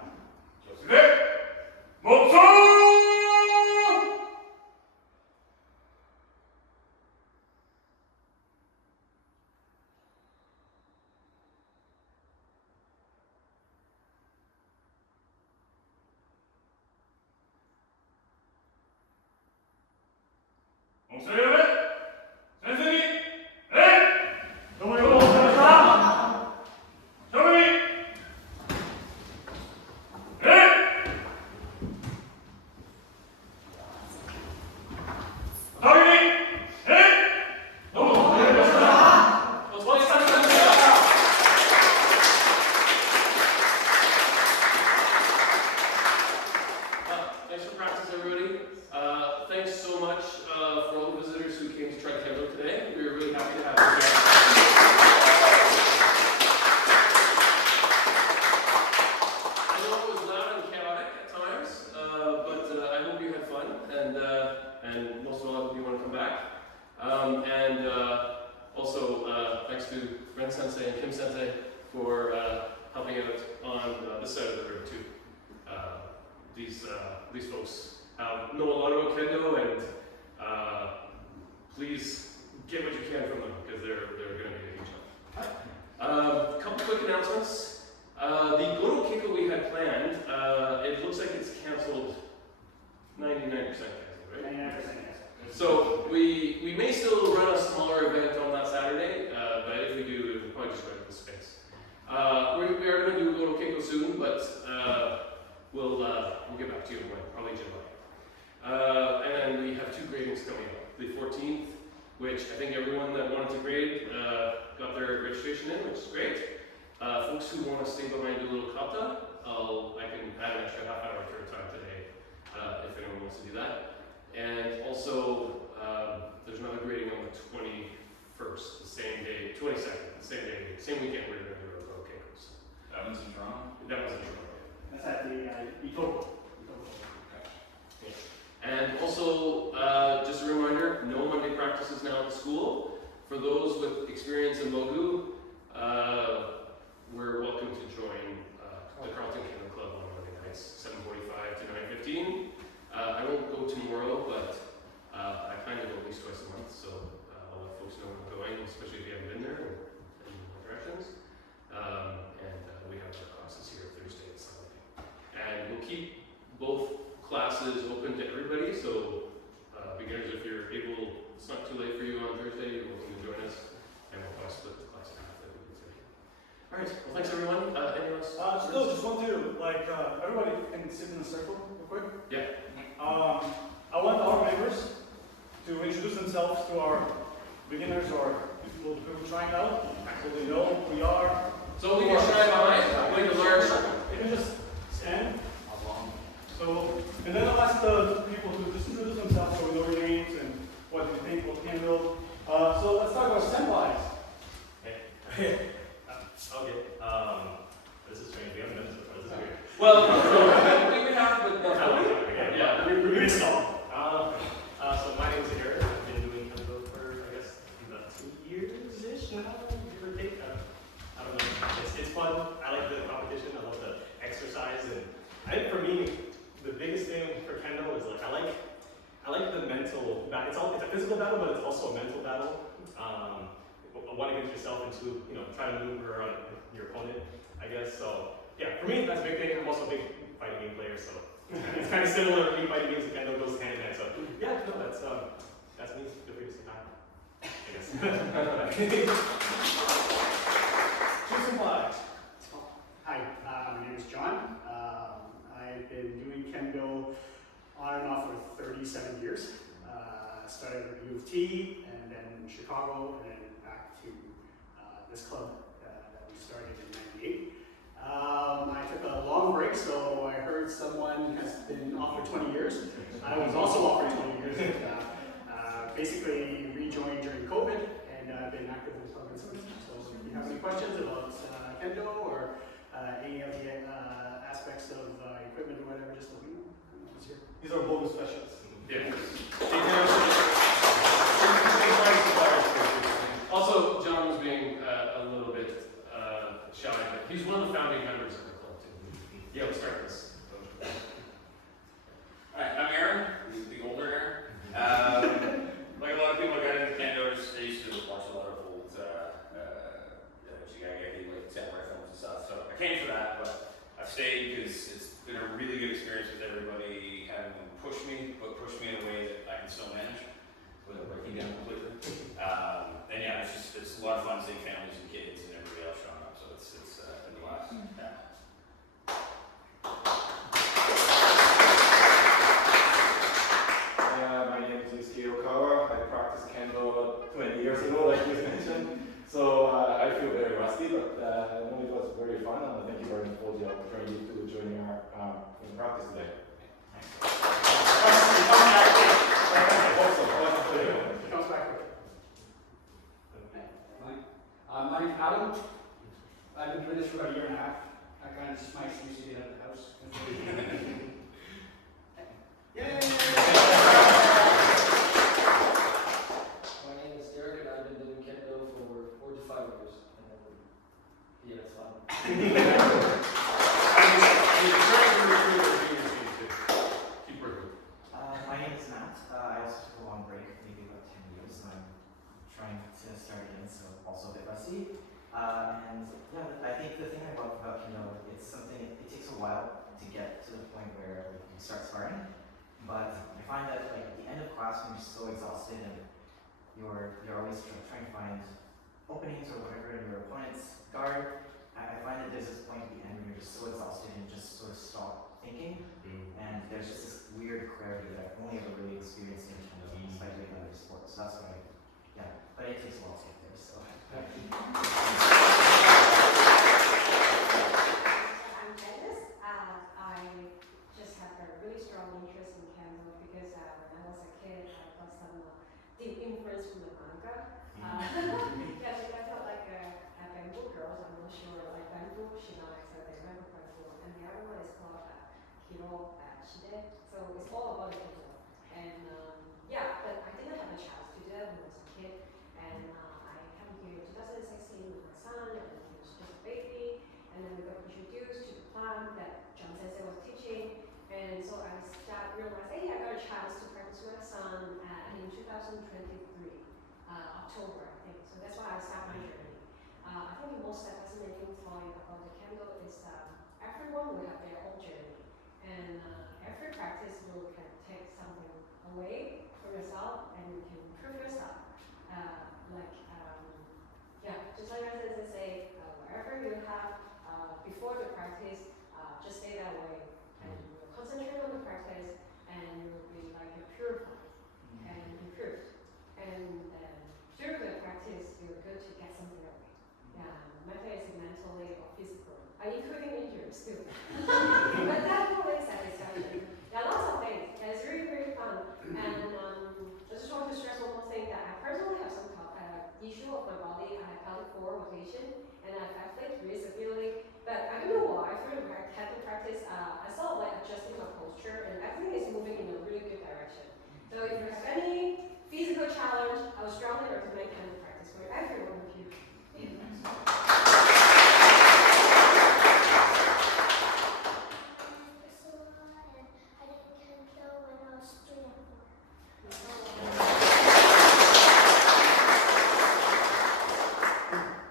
Thanks for practice, everybody. Thanks so much for all the visitors who came to try kendo today. We were really happy to have you here. I know it was loud and chaotic at times, but I hope you had fun, and most of all, I hope you want to come back. Also, thanks to Ren Sensei and Kim Sensei for helping out on this side of the room too. These these folks know a lot about kendo, and please get what you can from them because they're going to be a huge help. Couple quick announcements. The Budo Kiko we had planned, it looks like it's canceled, 99% canceled, right? 99% yes. So we may still run a smaller event on that Saturday, but if we do, we'll probably just run out of space. We are going to do a little Kiko soon, but we'll get back to you when, probably July. And then we have 2 gradings coming up. The 14th, which I think everyone that wanted to grade got their registration in, which is great. Folks who want to stay behind and do a little kata, I can add an extra half hour to your time today if anyone wants to do that. And also, there's another grading on the 21st, the same day, 22nd, the same day, same weekend we're going to do our Kikos. That one's in Toronto? That was in Toronto. That's at the Etobo. And also, just a reminder, no Monday practices now at the school. For those with experience in Mogu, we're welcome to join the Carlton Kendo Club on Monday nights, 7:45 to 9:15. I won't go tomorrow, but I plan to go at least twice a month, so I'll let folks know I'm going, especially if you haven't been there in my directions. And we have our classes here Thursday and Sunday. And we'll keep both classes open to everybody, so beginners, if you're able, it's not too late for you on Thursday, you're welcome to join us, and we'll probably split the class in half that we can say. All right, well, thanks everyone. Anyone else? Still, just want to, everybody can sit in a circle real quick. Yeah. I want our members to introduce themselves to our beginners or people who are trying out, so they know who we are. So we can try behind, make a large circle. You can just stand. So, and then I'll ask the people to just introduce themselves so we know your names and what you think, what handle. So let's talk about senpais. Okay. This is strange. We haven't done this before. This is weird. Well, we would have, but no. Okay. Yeah. We're so my name is Eric. I've been doing kendo for, I guess, about 2 years-ish now, give or take. I don't know. It's fun. I like the competition. I love the exercise, and I think for me, the biggest thing for kendo is like I like the mental battle. It's a physical battle, but it's also a mental battle. One against yourself and two, try to maneuver around your opponent, I guess. So yeah, for me that's a big thing. I'm also a big fighting game player, so it's kind of similar. Me fighting games and kendo goes hand in hand. So yeah, no, that's me. Feel free to say hi, I guess. Choose senpai. Hi, my name is John. I've been doing kendo on and off for 37 years. Started at U of T, and then in Chicago, and then back to this club that we started in '98. I took a long break, so I heard someone has been off for 20 years. I was also off for 20 years, and basically rejoined during COVID, and I've been active in the club since. So if you have any questions about kendo or any of the aspects of equipment or whatever, just let me know. These are bonus specials. Yeah. Also, John was being a little bit shy, but he's one of the founding members of the club too. Yeah, we'll start this. Alright, I'm Aaron, the older Aaron. Like a lot of people, I got into kendo. I used to watch a lot of old like samurai films and stuff. So I came for that, but I've stayed because it's been a really good experience with everybody having them push me in a way that I can still manage without breaking down completely. And yeah, it's a lot of fun seeing families and kids and everybody else showing up. So it's been a blast. Yeah. My name is Yusuke Okawa. I practiced kendo 20 years ago, like you mentioned. So I feel very rusty, but I know it was very fun, and thank you very much for the opportunity to join our practice today. Comes back quick. My name's Adam. I've been doing this for about a year and a half. I kind of just my excuse to get out of the house. Yay! My name is Derek, and I've been doing kendo for 4 to 5 years. And yeah, it's fun. point where like, you start sparring, but I find that like at the end of class when you're so exhausted and you're always trying to find openings or whatever in your opponent's guard, I find that there's this point at the end when you're just so exhausted and you just sort of stop thinking, and there's just this weird clarity that I've only ever really experienced in Kendo, despite doing other sports. So that's why, yeah, but it takes a while to get there, so. I'm Janice. I just have a really strong interest in Kendo because when I was a kid, I got some deep influence from the manga. Yeah, I felt like a bamboo girl, I'm not sure, like bamboo, shinai, so they remember bamboo. And the other one is called Kiro Shide, so it's all about Kendo. And yeah, but I didn't have a chance to do that when I was a kid. And I came here in 2016 with my son, and he was just a baby. And then we got introduced to the plan that John Sensei was teaching. And so I realized, hey, I got a chance to practice with my son in 2023, October, I think. So that's why I started my journey. I think the most fascinating point about the Kendo is everyone will have their own journey. And every practice will can take something away from yourself and you can improve yourself. Just like I said, say, wherever you have before the practice, just stay that way. And you'll concentrate on the practice and you'll be like purified and improved. And through the practice, you're good to get something away. Yeah, matter is mentally or physically, including injuries too. But definitely satisfaction. There are lots of things, and it's really, really fun. And I just want to stress one more thing that I personally have some issue of my body. I have pelvic floor rotation, and I have flipped really severely. But I don't know why. Through the practice, I sort of like adjusting my posture, and everything is moving in a really good direction. So if you have any physical challenge, I would strongly recommend Kendo practice for every one of you.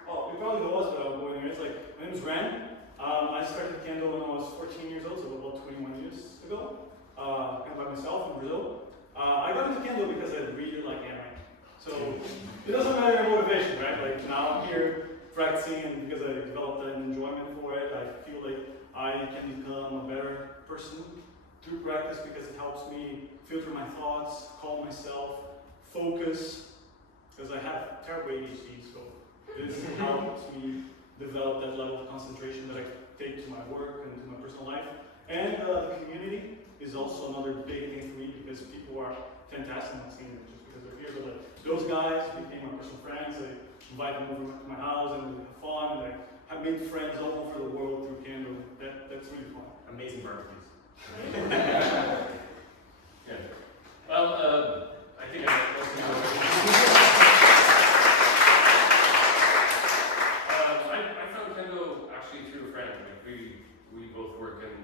Oh, you probably know us, but I'll go anyways. Like, my name is Ren. I started Kendo when I was 14 years old, so about 21 years ago. And by myself in Brazil. I got into Kendo because I really like hammering. So it doesn't matter your motivation, right? Like now I'm here practicing, and because I developed an enjoyment for it, I feel like I can become a better person through practice because it helps me filter my thoughts, calm myself, focus, because I have terrible ADHD, so this helps me develop that level of concentration that I take to my work and to my personal life. And the community is also another big thing for me because people are fantastic. I'm not saying it just because they're here, but like those guys became my personal friends. I invite them over to my house and we have fun, and I have made friends all over the world through Kendo. That's really fun. Amazing barbecues. Yeah. Well, I think I found Kendo actually through a friend. Like we both work in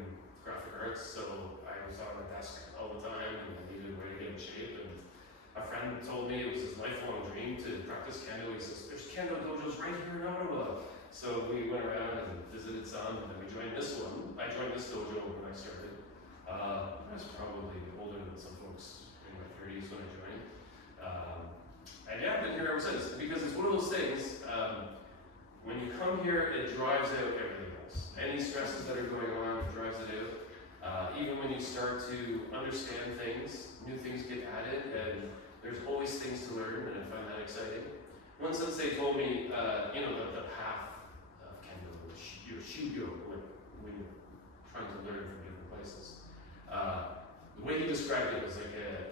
graphic arts, so I was on my desk all the time and I needed a way to get in shape. And a friend told me it was his lifelong dream to practice Kendo. He says, "There's Kendo dojos right here in Ottawa." So we went around and visited some, and then we joined this one. I joined this dojo when I started. I was probably older than some folks in my 30s when I joined. And yeah, I've been here ever since because it's one of those things. When you come here, it drives out everything else. Any stresses that are going on, it drives it out. Even when you start to understand things, new things get added, and there's always things to learn, and I find that exciting. One sensei told me, the path of Kendo, your shugyo, when you're trying to learn from different places. The way he described it was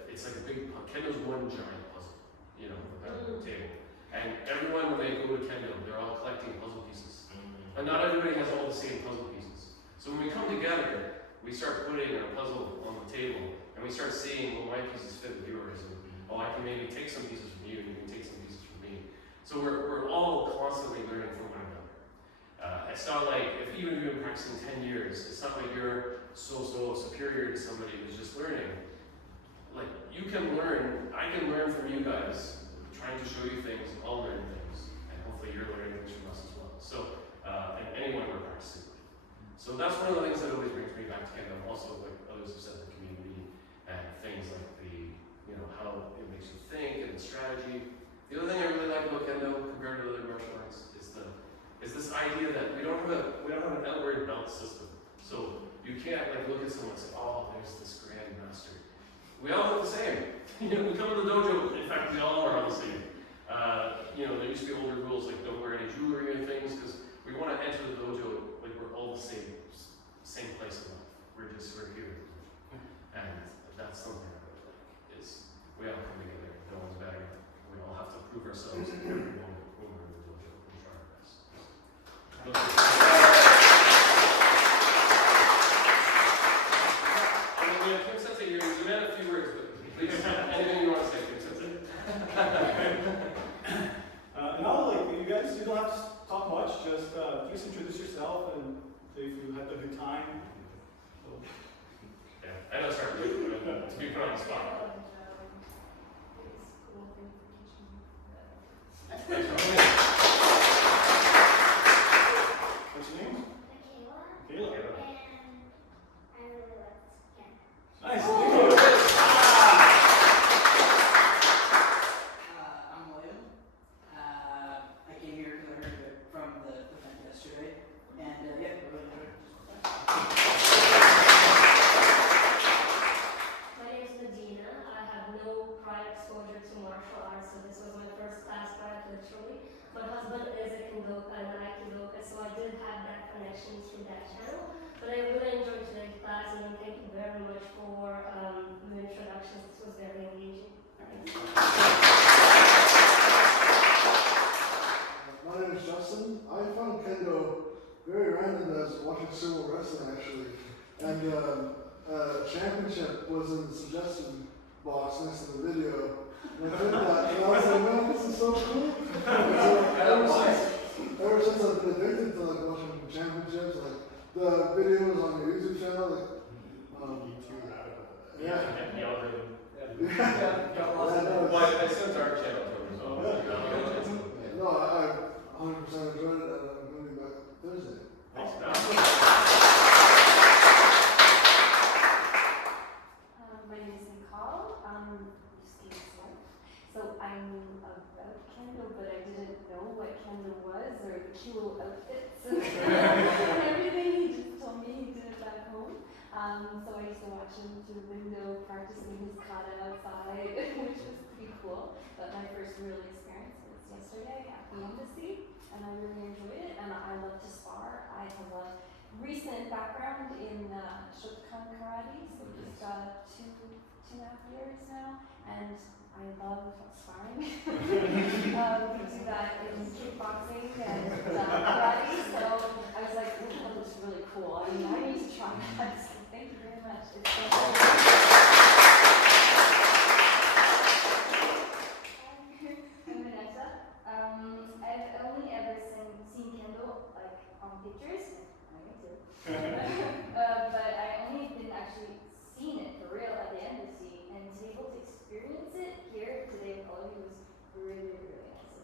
it's like a big, Kendo's one giant puzzle, the table. And everyone, when they go to Kendo, they're all collecting puzzle pieces. But not everybody has all the same puzzle pieces. So when we come together, we start putting our puzzle on the table, and we start seeing, well, my pieces fit with yours, and I can maybe take some pieces from you, and you can take some pieces from me. So we're all constantly learning from one another. It's not like, if even if you've been practicing 10 years, it's not like you're so superior to somebody who's just learning. Like, you can learn, I can learn from you guys, trying to show you things, I'll learn things, and hopefully you're learning things from us as well. So, and anyone we're practicing with. So that's one of the things that always brings me back to kendo. Also, like others have said, the community and things like the, how it makes you think and the strategy. The other thing I really like about kendo compared to other martial arts is this idea that we don't have an outward belt system. So you can't like look at someone and say, oh, there's this grand master. We all look the same. We come to the dojo. In fact, we all are all the same. There used to be older rules like don't wear any jewelry or things because we want to enter the dojo like we're all the same place in life. We're here, and that's something I really like. Is we all come together. No one's better. We all have to prove ourselves every moment when we're in the dojo and try our best. We have Kim Sensei here. You had a few words, but please, anything you want to say, Kim Sensei. You guys, you don't have to talk much, just introduce yourself and if you had a good time. So. Yeah, I know it's hard to be put on the spot. What's your name? Michaela. Kayla. And I really liked kendo. Nice, thank you. I'm William. I came here because I heard of it from the event yesterday, and yeah, I really enjoyed it. My name is Medina. I have no prior exposure to martial arts, so this was my first class back literally. My husband is a kendo and an aikidoka, so I did have that connection through that channel. But I really enjoyed today's class, and thank you very much for the introductions. This was very engaging. Thanks. My name is Justin. I found kendo very random as watching sumo wrestling actually. And championship was in the suggestion box next to the video. And I clicked that and I was like, man, this is so cool. And so ever since I've been addicted to like watching championships, like the videos on your YouTube channel, like YouTube rabbit hole. yeah. The algorithm. Yeah. Well, I sent our channel to him as well. No, I 100% enjoyed it and I'm going to be back Thursday. My name is Nicole. I'm Steve's wife. So I knew about kendo, but I didn't know what kendo was or the cute little outfits and everything. He just told me he did it back home. So I used to watch him through the window practicing his kata outside, which was pretty cool. But my first real experience was yesterday at the embassy, and I really enjoyed it. And I love to spar. I have a recent background in Shotokan karate, so just 2.5 years now, and I love sparring. We do that in kickboxing and karate, so I was like, oh, that looks really cool. I mean, I need to try that. So thank you very much. It's so cool. I'm Vanessa. I've only ever seen kendo like on pictures. I me too. But I only been actually seen it for real at the embassy, and to be able to experience it here today with all of you was really, really nice.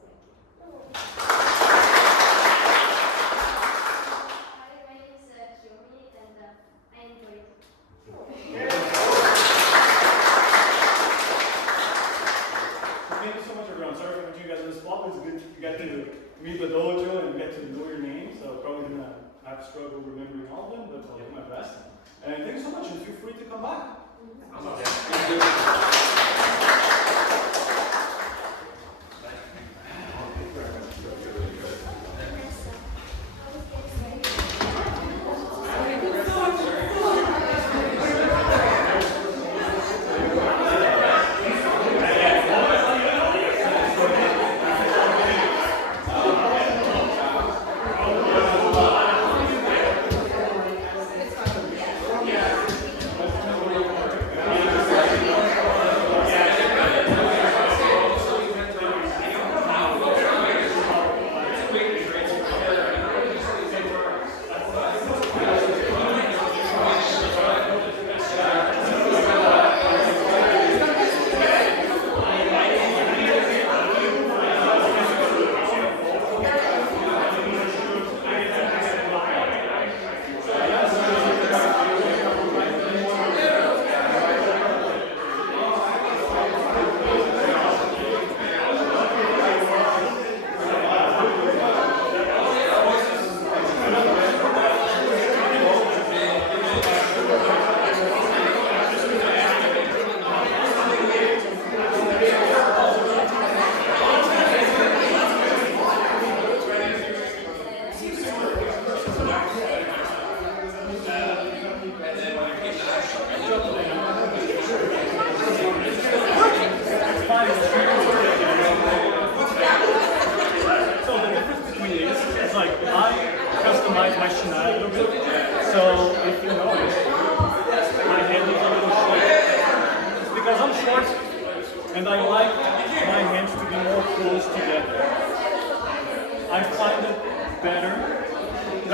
So thank you. Hi, my name is Kiyomi, and I enjoyed it.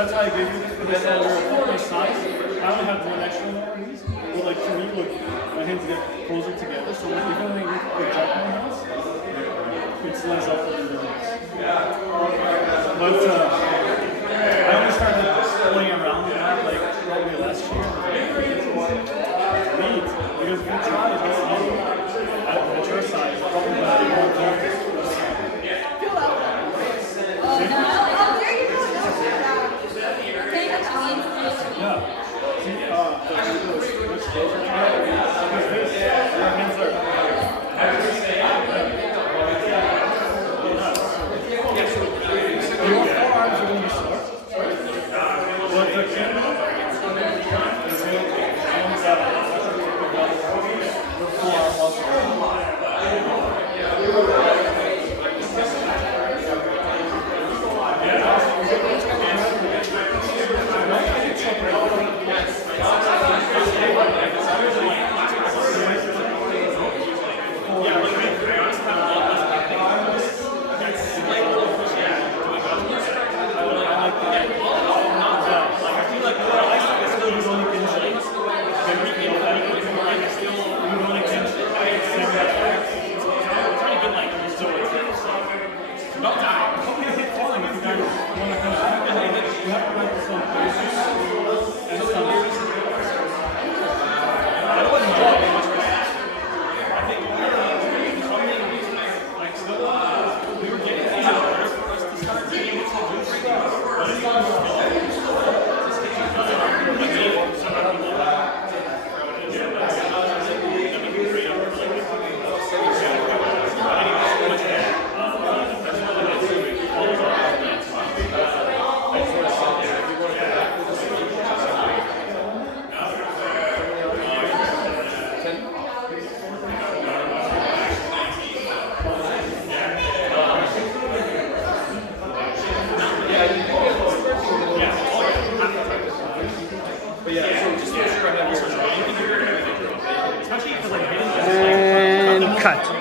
that's why I gave you this, because for my size, I only have one extra one of these. But like for me, look, my hands get closer together, so even when I project my hands, it's less awkward than the rest. But I only started playing around with that like probably last year. Neat, because if you try it, at your size, probably not more confident. Yeah. See, which closer to your hands are. Your forearms are going to be sore. But the kendo is your forearm also. And cut.